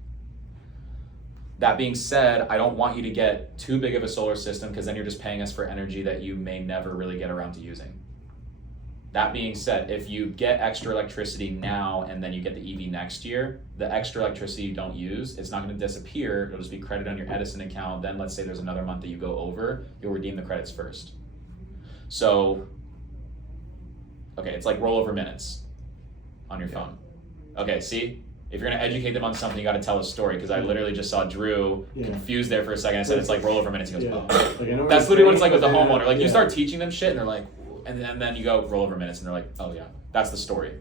That being said, I don't want you to get too big of a solar system because then you're just paying us for energy that you may never really get around to using. That being said, if you get extra electricity now and then you get the EV next year, the extra electricity you don't use, it's not going to disappear. It'll just be credited on your Edison account. Then let's say there's another month that you go over, you'll redeem the credits first. So, okay, it's like rollover minutes on your phone. Okay, see? If you're gonna educate them on something, you gotta tell a story, because I literally just saw Drew confused there for a second. I said it's like rollover minutes. He goes, oh. That's literally what it's like with the homeowner. Like you start teaching them shit and they're like, and then you go rollover minutes and they're like, oh yeah, that's the story.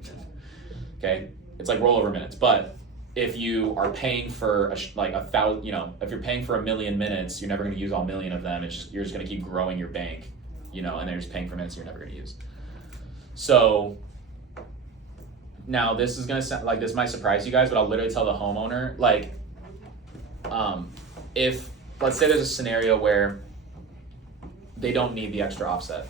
Okay, it's like rollover minutes. But if you are paying for if you're paying for 1 million minutes, you're never gonna use all 1 million of them. You're just gonna keep growing your bank, and they're just paying for minutes you're never gonna use. So now this is gonna sound like this might surprise you guys, but I'll literally tell the homeowner, if let's say there's a scenario where they don't need the extra offset.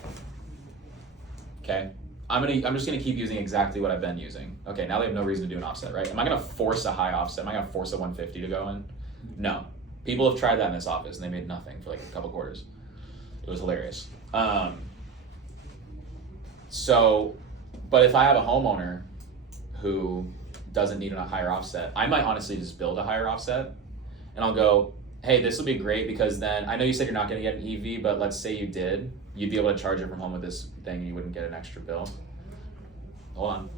Okay, I'm just gonna keep using exactly what I've been using. Okay, now they have no reason to do an offset, right? Am I gonna force a high offset? Am I gonna force a 150 to go in? No. People have tried that in this office and they made nothing for like a couple quarters. It was hilarious. So, but if I have a homeowner who doesn't need a higher offset, I might honestly just build a higher offset, and I'll go, hey, this will be great because then I know you said you're not going to get an EV, but let's say you did, you'd be able to charge it from home with this thing, and you wouldn't get an extra bill. Hold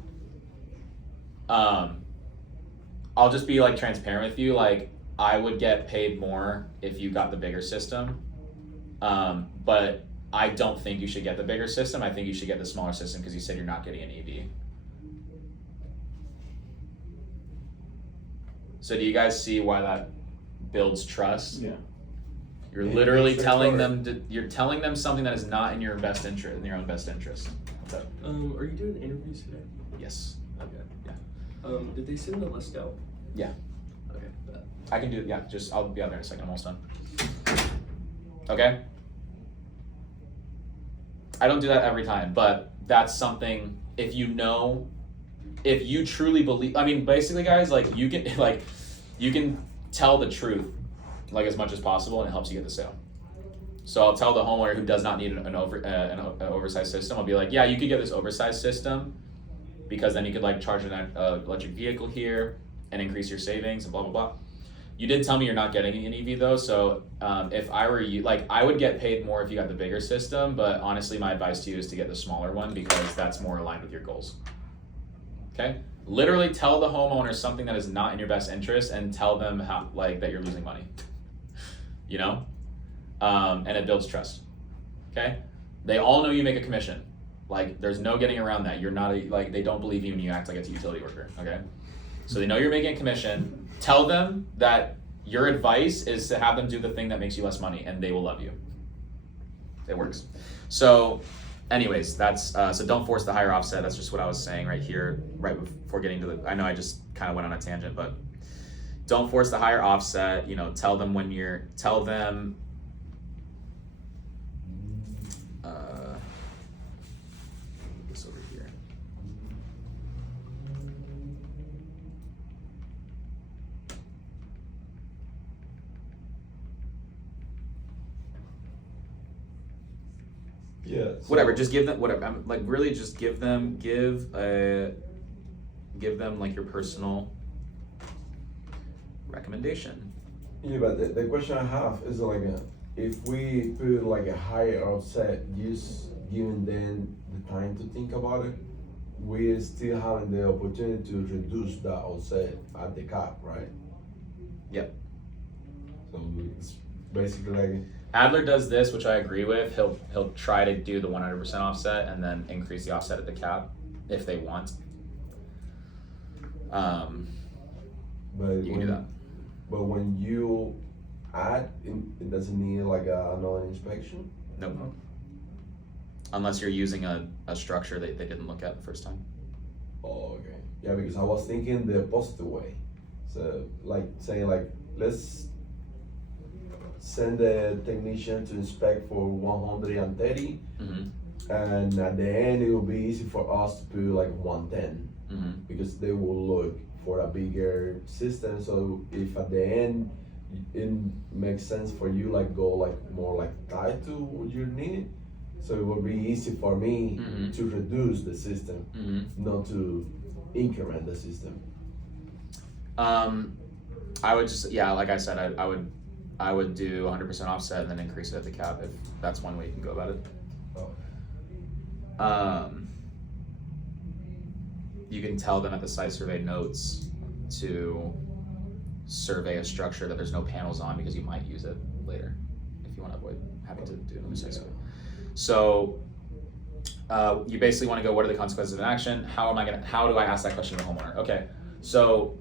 on. I'll just be like transparent with you. Like, I would get paid more if you got the bigger system, but I don't think you should get the bigger system. I think you should get the smaller system because you said you're not getting an EV. So do you guys see why that builds trust? Yeah. You're It literally makes it telling harder. them you're telling them something that is not in your best interest, in your own best interest. So, Are you doing interviews today? yes, Okay. Yeah. Did they send the list out? Yeah. Okay. I can do it. Yeah, just I'll be out there in a second. I'm almost done. Okay. I don't do that every time, but that's something. If you truly believe, I mean, basically, guys, like you can tell the truth, like as much as possible, and it helps you get the sale. So I'll tell the homeowner who does not need an oversized system. I'll be like, yeah, you could get this oversized system, because then you could like charge an electric vehicle here and increase your savings and blah blah blah. You did tell me you're not getting an EV though, so if I were you, like I would get paid more if you got the bigger system, but honestly my advice to you is to get the smaller one because that's more aligned with your goals. Okay? Literally tell the homeowner something that is not in your best interest and tell them how like that you're losing money. You know? And it builds trust. Okay? They all know you make a commission. Like there's no getting around that. You're not like they don't believe you when you act like a utility worker, okay? So they know you're making a commission. Tell them that your advice is to have them do the thing that makes you less money and they will love you. It works. So anyways, that's so don't force the higher offset. That's just what I was saying right here, right before getting to the, I know I just kind of went on a tangent, but don't force the higher offset. You know, tell them this over here. Yeah. so- Whatever, just give them whatever. I'm like really just give them like your personal recommendation. Yeah, but the question I have is like, if we put like a higher offset, just giving them the time to think about it, we still having the opportunity to reduce that offset at the cap, right? Yep. So it's basically like, Adler does this, which I agree with. He'll try to do the 100% offset and then increase the offset at the cap if they want. but You can do that. But when you add, it doesn't need like another inspection? Nope. Unless you're using a structure that they didn't look at the first time. Oh, okay. Yeah, because I was thinking the positive way. So like saying like, let's send the technician to inspect for 130, Mm-hmm. and at the end it will be easy for us to put like 110, Mm-hmm. because they will look for a bigger system. So if at the end it makes sense for you, like go like more like tied to what you need, so it will be easy for me Mhm. to reduce the system, Mm-hmm. not to increment the system. I would just, yeah, like I said, I would do 100% offset and then increase it at the cap if that's one way you can go about it. You can tell them at the site survey notes to survey a structure that there's no panels on because you might use it later if you want to avoid having to do another site survey. So you basically want to go, what are the consequences of an action? How do I ask that question to the homeowner? Okay, so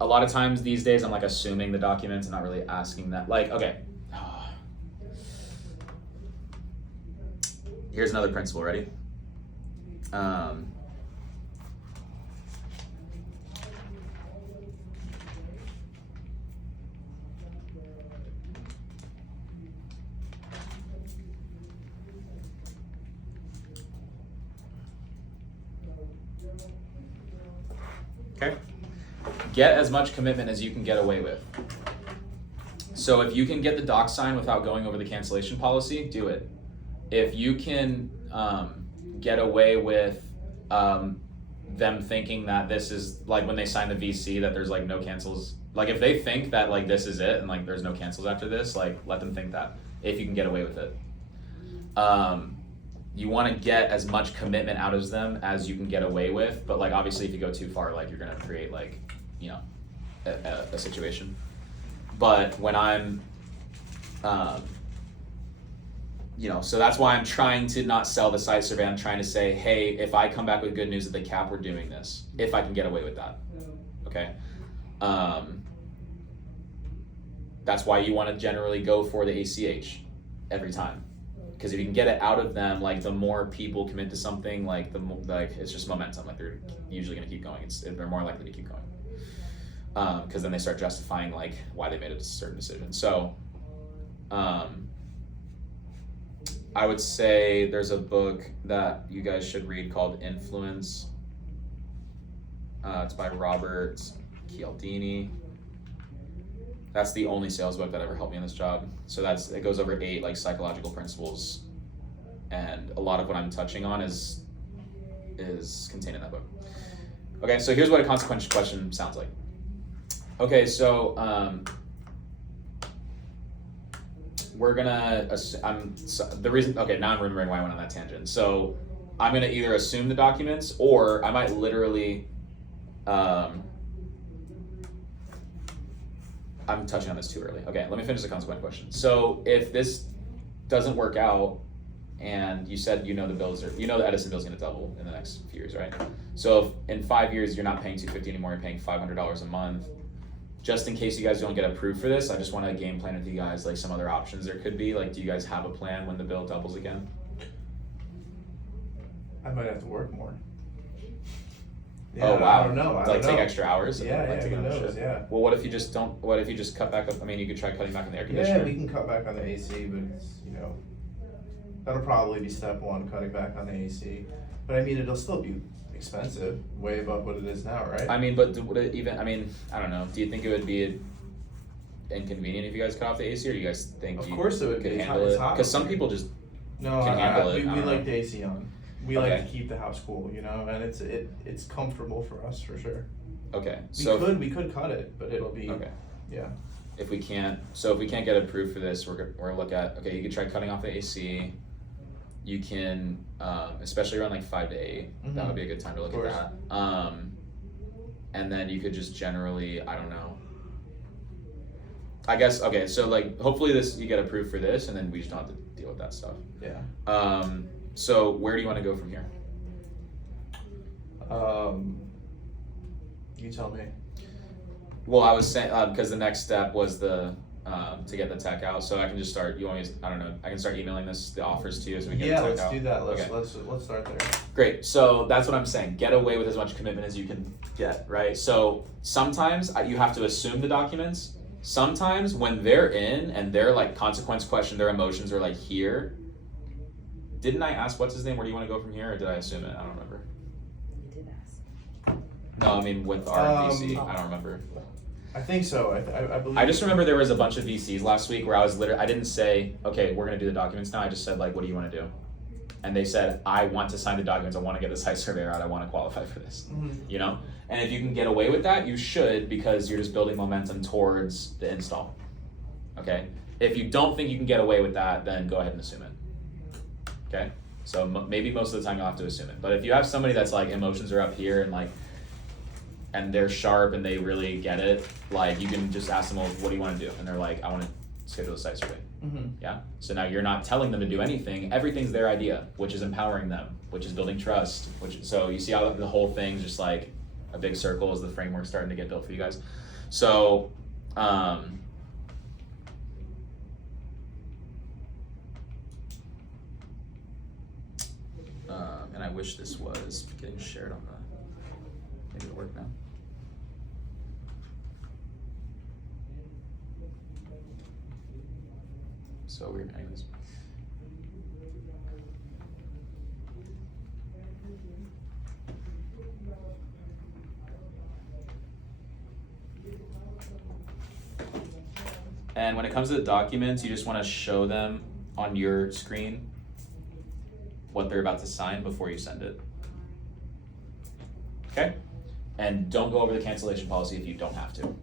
a lot of times these days I'm like assuming the documents and not really asking that. Like, okay, here's another principle, ready? Okay. Get as much commitment as you can get away with. So if you can get the doc sign without going over the cancellation policy, do it. if you can get away with them thinking that this is like when they sign the VC that there's like no cancels. Like if they think that like this is it and like there's no cancels after this, like let them think that if you can get away with it. You want to get as much commitment out of them as you can get away with, but like obviously if you go too far, like you're gonna create like, you know, a situation. But when I'm you know, so that's why I'm trying to not sell the site survey. I'm trying to say, hey, if I come back with good news at the cap, we're doing this. If I can get away with that, okay? That's why you want to generally go for the ACH every time, because if you can get it out of them, like the more people commit to something, like the more, like it's just momentum. Like they're usually going to keep going. They're more likely to keep going, because then they start justifying like why they made a certain decision. So. I would say there's a book that you guys should read called Influence. It's by Robert Cialdini. That's the only sales book that ever helped me in this job. So it goes over 8 like psychological principles, and a lot of what I'm touching on is contained in that book. Okay, so here's what a consequential question sounds like. Okay, so we're gonna, the reason, okay, now I'm remembering why I went on that tangent. So I'm gonna either assume the documents, or I might literally, I'm touching on this too early. Okay, let me finish the consequent question. So if this doesn't work out, and you said you know the Edison bill's gonna double in the next few years, right? So if in 5 years you're not paying $250 anymore, you're paying $500 a month, just in case you guys don't get approved for this, I just want to game plan with you guys like some other options there could be. Like, do you guys have a plan when the bill doubles again? I might have to work more. Oh wow! I don't know. Like take extra hours. Yeah, like, who knows? Yeah. Well, what if you just don't? What if you just cut back up? I mean, you could try cutting back on the air conditioner. Yeah, we can cut back on the AC, but it's, you know, that'll probably be step one, cutting back on the AC. But I mean, it'll still be expensive, way above what it is now, right? I mean, but would it even? I mean, I don't know. Do you think it would be inconvenient if you guys cut off the AC, or do you guys think Of you course it would could be. handle It's it? hot Because up some here. people just No, can handle it. we I don't like know. the AC on. We Okay. like to keep the house cool, you know, and it's comfortable for us for sure. okay. We So we could cut it, but it'll be okay. yeah. If we can't get approved for this, we're gonna look at, okay, you could try cutting off the AC. You can, especially around like 5 to 8, that would be a good time to look at that. And then you could just generally, I don't know. I guess, okay, so like hopefully you get approved for this, and then we just don't have to deal with that stuff. Yeah. So where do you want to go from here? You tell me. Well, I was saying, because the next step was to get the tech out, so I can just start. I don't know. I can start emailing the offers to you as we get the tech let's out. do that. Okay. Let's start there. Great. So that's what I'm saying. Get away with as much commitment as you can get, right? So sometimes you have to assume the documents. Sometimes when they're in and they're like consequence question, their emotions are like here. Didn't I ask what's his name? Where do you want to go from here, or did I assume it? I don't remember. You did ask. No, I mean with our VC. Oh. I don't remember. I think so. I believe. I just remember there was a bunch of VCs last week where I didn't say, okay, we're gonna do the documents now. I just said like, what do you want to do? And they said, I want to sign the documents. I want to get the site surveyor out. I want to qualify for this. You know? And if you can get away with that, you should, because you're just building momentum towards the install. Okay? If you don't think you can get away with that, then go ahead and assume it. Okay? So maybe most of the time you'll have to assume it. But if you have somebody that's like emotions are up here and they're sharp and they really get it, like you can just ask them, well, what do you want to do? And they're like, I want to schedule a site survey. Yeah. So now you're not telling them to do anything. Everything's their idea, which is empowering them, which is building trust. So you see how the whole thing's just like a big circle as the framework starting to get built for you guys. So, and I wish this was getting shared on maybe it'll work now. So weird, anyways. And when it comes to the documents, you just want to show them on your screen what they're about to sign before you send it. Okay? And don't go over the cancellation policy if you don't have to.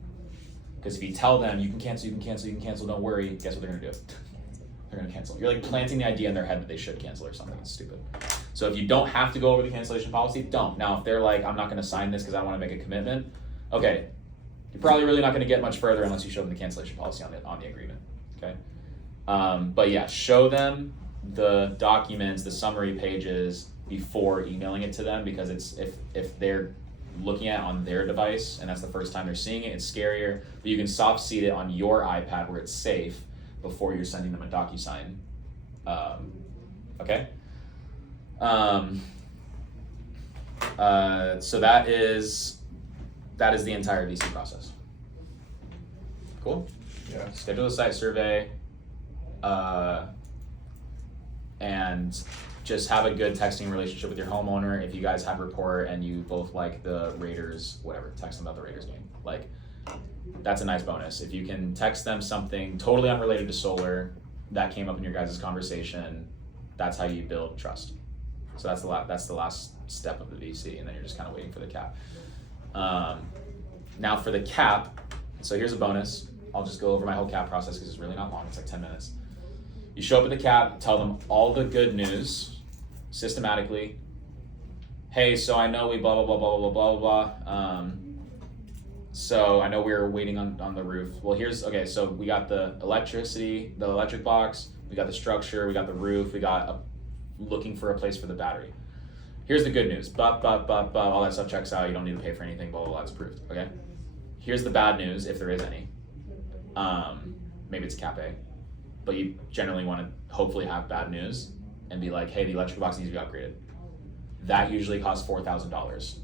Because if you tell them you can cancel, don't worry, guess what they're gonna do? They're gonna cancel. You're like planting the idea in their head that they should cancel or something. It's stupid. So if you don't have to go over the cancellation policy, don't. Now, if they're like, I'm not gonna sign this because I wanna make a commitment, okay, you're probably really not gonna get much further unless you show them the cancellation policy on the agreement, okay? But yeah, show them the documents, the summary pages before emailing it to them, because it's if they're looking at it on their device and that's the first time they're seeing it, it's scarier. But you can soft seed it on your iPad where it's safe before you're sending them a DocuSign. Okay? So that is the entire VC process. Cool? Yeah. Schedule a site survey, and just have a good texting relationship with your homeowner. If you guys have rapport and you both like the Raiders, whatever, text them about the Raiders game. Like, that's a nice bonus. If you can text them something totally unrelated to solar that came up in your guys' conversation, that's how you build trust. So that's the last step of the VC, and then you're just kind of waiting for the cap. Now for the cap, so here's a bonus. I'll just go over my whole cap process because it's really not long. It's like 10 minutes. You show up at the cap, tell them all the good news systematically. Hey, so I know we blah, blah, blah, blah, blah, blah, blah, blah. So I know we were waiting on the roof. Well, okay, so we got the electricity, the electric box, we got the structure, we got the roof, we got looking for a place for the battery. Here's the good news, but, all that stuff checks out, you don't need to pay for anything, blah, blah, blah, it's approved, okay? Here's the bad news, if there is any. Maybe it's cap A, but you generally want to hopefully have bad news and be like, hey, the electrical box needs to be upgraded. That usually costs $4,000.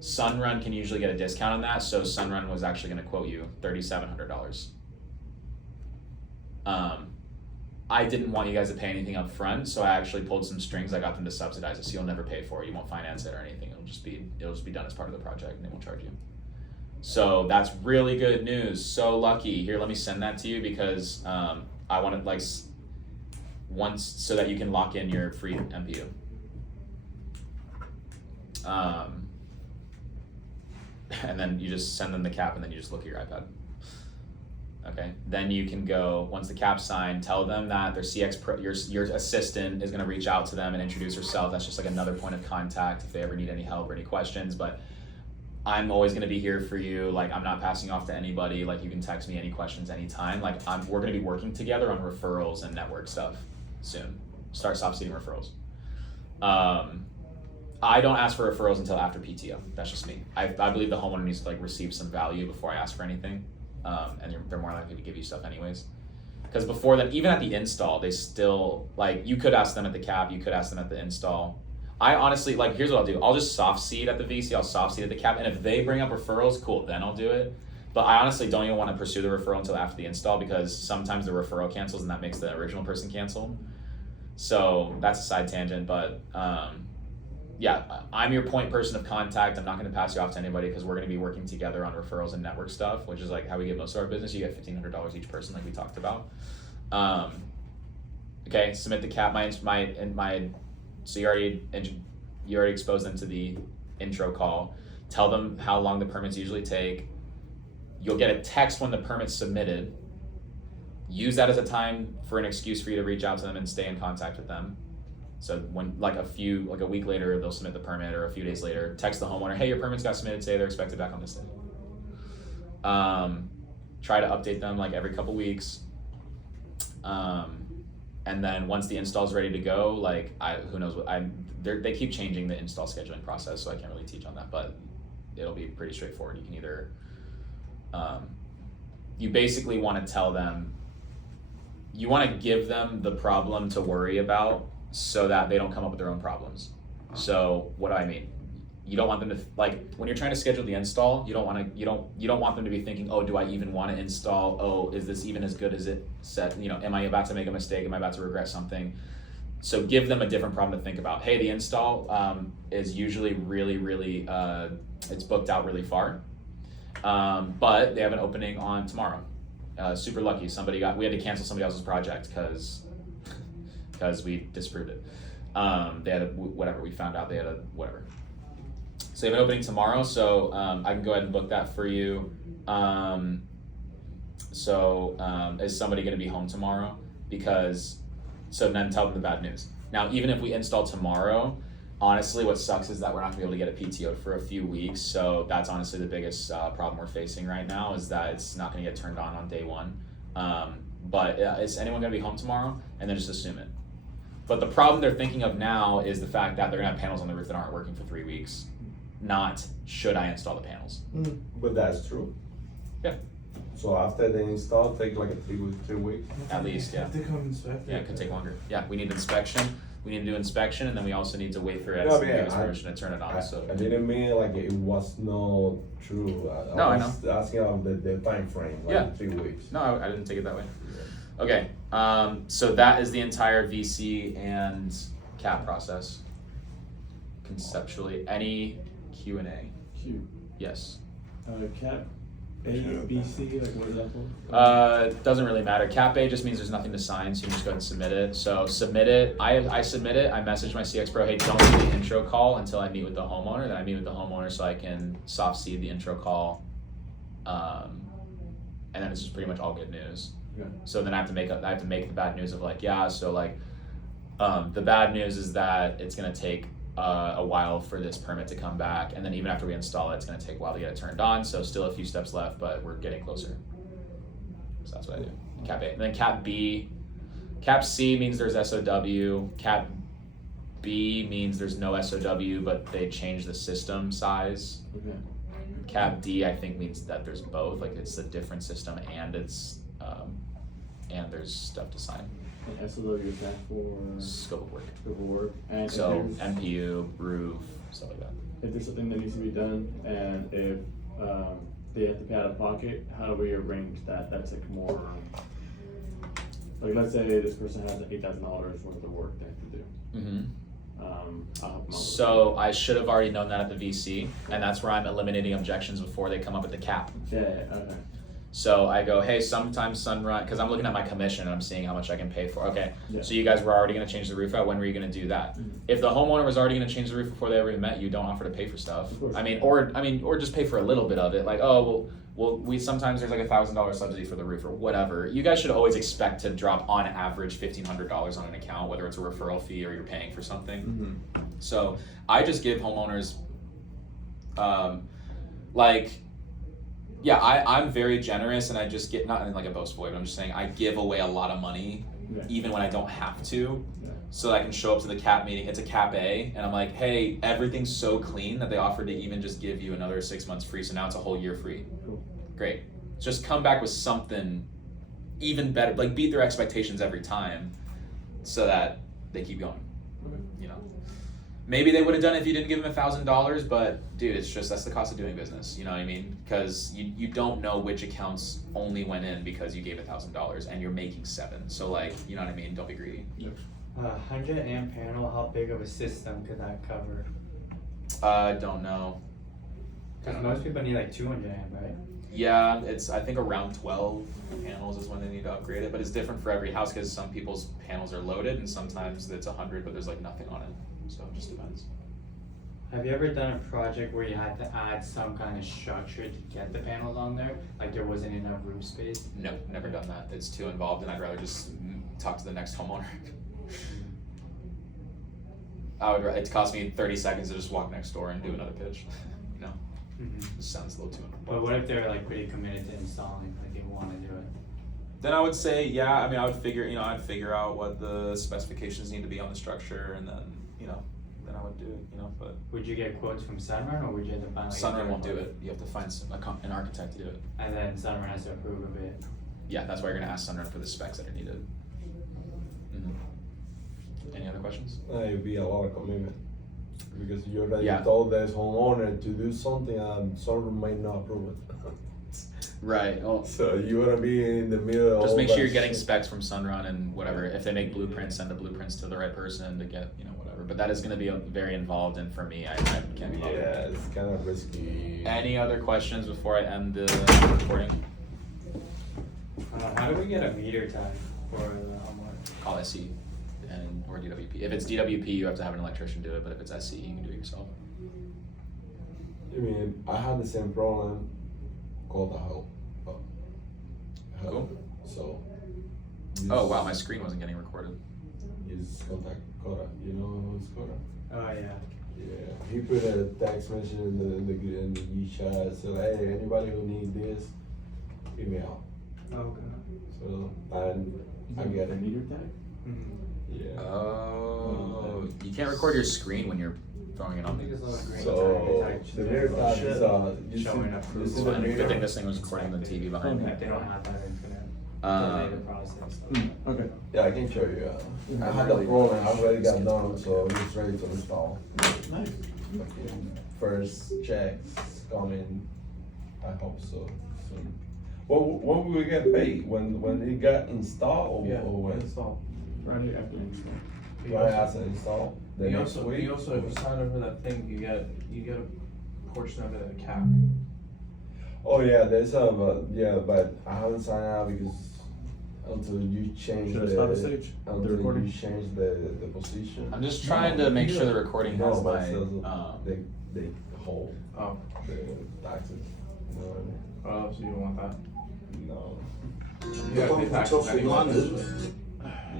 Sunrun can usually get a discount on that, so Sunrun was actually going to quote you $3,700. I didn't want you guys to pay anything up front, so I actually pulled some strings. I got them to subsidize it, so you'll never pay for it. You won't finance it or anything. It'll just be done as part of the project, and they won't charge you. So that's really good news. So lucky. Here, let me send that to you because I want it once so that you can lock in your free MPU. And then you just send them the cap, and then you just look at your iPad. Okay, then you can go, once the cap's signed, tell them that their CX Pro, your assistant is gonna reach out to them and introduce herself. That's just like another point of contact if they ever need any help or any questions, but I'm always gonna be here for you. Like, I'm not passing off to anybody. Like, you can text me any questions anytime. Like, we're gonna be working together on referrals and network stuff soon. Start soft seeding referrals. I don't ask for referrals until after PTO. That's just me. I believe the homeowner needs to receive some value before I ask for anything. And they're more likely to give you stuff anyways. Because before then, even at the install, they still, you could ask them at the cap, you could ask them at the install. I honestly, here's what I'll do. I'll just soft seed at the VC, I'll soft seed at the cap, and if they bring up referrals, cool, then I'll do it. But I honestly don't even want to pursue the referral until after the install, because sometimes the referral cancels and that makes the original person cancel. So that's a side tangent, but yeah, I'm your point person of contact. I'm not going to pass you off to anybody because we're going to be working together on referrals and network stuff, which is how we get most of our business. You get $1,500 each person, like we talked about. Okay, submit the cap. So you already exposed them to the intro call. Tell them how long the permits usually take. You'll get a text when the permit's submitted. Use that as a time for an excuse for you to reach out to them and stay in contact with them. So when a week later they'll submit the permit, or a few days later, text the homeowner, hey, your permits got submitted today, they're expected back on this day. Try to update them every couple weeks. And then once the install's ready to go, who knows they keep changing the install scheduling process, so I can't really teach on that, but it'll be pretty straightforward. You can either, you basically want to tell them, you want to give them the problem to worry about so that they don't come up with their own problems. So what do I mean? You don't want them to, when you're trying to schedule the install, you don't want them to be thinking, oh, do I even want to install? Oh, is this even as good as it said? Am I about to make a mistake? Am I about to regret something? So give them a different problem to think about. Hey, the install is usually really, really, it's booked out really far, but they have an opening on tomorrow. Super lucky, we had to cancel somebody else's project because we disproved it. They had whatever, we found out they had a whatever. So they have an opening tomorrow, so I can go ahead and book that for you. Is somebody gonna be home tomorrow? So then tell them the bad news. Now, even if we install tomorrow, honestly, what sucks is that we're not gonna be able to get a PTO for a few weeks, so that's honestly the biggest problem we're facing right now, is that it's not gonna get turned on day one. But is anyone gonna be home tomorrow? And then just assume it. But the problem they're thinking of now is the fact that they're gonna have panels on the roof that aren't working for 3 weeks. Not, should I install the panels? But that's true. Yeah. So after they install, take like a 3 weeks. At least, yeah. Have to come inspect it. Yeah, it could take longer. Yeah, we need inspection, we need to do inspection, and then we also need to wait for No, Edison to yeah, give us I- permission to turn it on, so. I didn't mean like it was not true. No, I was asking of the time frame, like Yeah. 3 weeks. No, I didn't take it that way. Okay, so that is the entire VC and CAP process. Conceptually, any Q&A? Q. Yes. Cap A, B, C, like what is that for? Doesn't really matter. Cap A just means there's nothing to sign, so you can just go ahead and submit it. So submit it. I submit it. I message my CX Pro, hey, don't do the intro call until I meet with the homeowner. Then I meet with the homeowner so I can soft seed the intro call. And then it's just pretty much all good news. Yeah. So then I have to make the bad news of like, yeah, so like, the bad news is that it's gonna take a while for this permit to come back, and then even after we install it, it's gonna take a while to get it turned on, so still a few steps left, but we're getting closer. So that's what I do. Cap A. And then Cap B. Cap C means there's SOW. Cap B means there's no SOW, but they change the system size. Okay. Cap D, I think, means that there's both, like it's a different system and it's and there's stuff to sign. And SOW is that for Scope of work. the work, and So if there's, MPU, roof, stuff like that. if there's something that needs to be done, and if they have to pay out of pocket, how do we arrange that? That's like more, like let's say this person has $8,000 worth of work they have to do. Mm-hmm. I'll help them out with So I should have already known that at the VC, and that's where I'm eliminating objections before they come up with the cap. that. Okay. So I go, hey, sometimes Sunrun, because I'm looking at my commission and I'm seeing how much I can pay for. Okay, Yeah. so you guys were already gonna change the roof out. When were you gonna do that? Mhm. If the homeowner was already gonna change the roof before they ever even met you, don't offer to pay for stuff. Of course. Or just pay for a little bit of it. Like, oh, well, we sometimes there's like $1,000 subsidy for the roof or whatever. You guys should always expect to drop on average $1,500 on an account, whether it's a referral fee or you're paying for something. Mm-hmm. So I just give homeowners, I'm very generous, and I just get, not in like a boastful way, but I'm just saying I give away a lot of money Yeah. even when I don't have to, Yeah. so that I can show up to the CAP meeting. It's a CAP A, and I'm like, hey, everything's so clean that they offered to even just give you another 6 months free, so now it's a whole year free. Cool. Great. Just come back with something even better, like beat their expectations every time, so that they keep going. Okay. You know, maybe they would have done it if you didn't give them $1,000, but dude, it's just, that's the cost of doing business. You know what I mean? Because you don't know which accounts only went in because you gave $1,000 and you're making 7. So like, you know what I mean? Don't be greedy. 100 amp panel, how big of a system could that cover? Don't know. Because most people need like 200 amp, right? Yeah, it's, I think around 12 panels is when they need to upgrade it, but it's different for every house because some people's panels are loaded and sometimes it's 100, but there's like nothing on it. So it just depends. Have you ever done a project where you had to add some kind of structure to get the panels on there? Like there wasn't enough roof space? No, never done that. It's too involved and I'd rather just talk to the next homeowner. It cost me 30 seconds to just walk next door and do another pitch. You know, Mm-hmm. it sounds a little too involved. But what if they're like pretty committed to installing, like they want to do it? Then I would say, yeah, I mean, I'd figure out what the specifications need to be on the structure and then, then I would do it, but Would you get quotes from Sunrun or would you have to find like a Sunrun third won't do party? it. You have to find an architect to do it. And then Sunrun has to approve of it. Yeah, that's why you're gonna ask Sunrun for the specs that are needed. Any other questions? It'd be a lot of commitment. Because you already Yeah. told this homeowner to do something and someone might not approve it. Right. Well, So you wanna be in the middle of just all make sure that you're getting shit. specs from Sunrun and whatever. If they make blueprints, send the blueprints to the right person to get, whatever. But that is gonna be very involved, and for me, I can't be bothered. Yeah, it's kind of risky. Any other questions before I end the recording? How do we get a meter tag for the homeowner? Call SE. and or DWP. If it's DWP, you have to have an electrician do it, but if it's SCE, you can do it yourself. I mean, I had the same problem called the help. Cool. So. Oh wow, my screen wasn't getting recorded. He's contact Cora. You know who's Cora? Oh, yeah. Yeah. He put a text message in the G chat. Said, hey, anybody who need this, give me out. Okay. So and I get it. Meter tag? Yeah. Oh, you can't record your screen when you're throwing it I on think the. it's a little green So tag. the mirror tag is you Showing see, up you see for the Good mirror. thing this thing was recording the TV behind me. They don't have that infinite Um, delay to process. Okay. Yeah, I can show you. I had the problem. I already got done, so it's ready to install. Nice. First checks coming. I hope so soon. Well, when will we get paid? When it got installed Yeah, or when? install. Friday after install. You Do I also- have to install the You next also, week? you also, if you sign up for that thing, you get a portion of it at a cap. Oh yeah, there's but I haven't signed out because until you change Should I the stop the stage? The until recording? you change the position. I'm just trying to make sure the recording has No, but my. it says Um, they hold Oh, the taxes. You know what I mean? oh, so you don't want that? No. You gotta pay taxes anyway.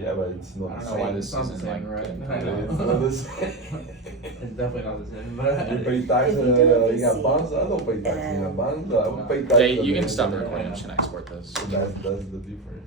Yeah, but it's I not don't the know same. why this this sounds the isn't same, like right? good. I know. It's not the same. It's definitely not the same, but. You pay taxes If you do a in receipt, advance. I don't pay taxes in and- advance. I would pay taxes. yeah, you in can stop the advance. recording. I'm just gonna export this. That's the difference.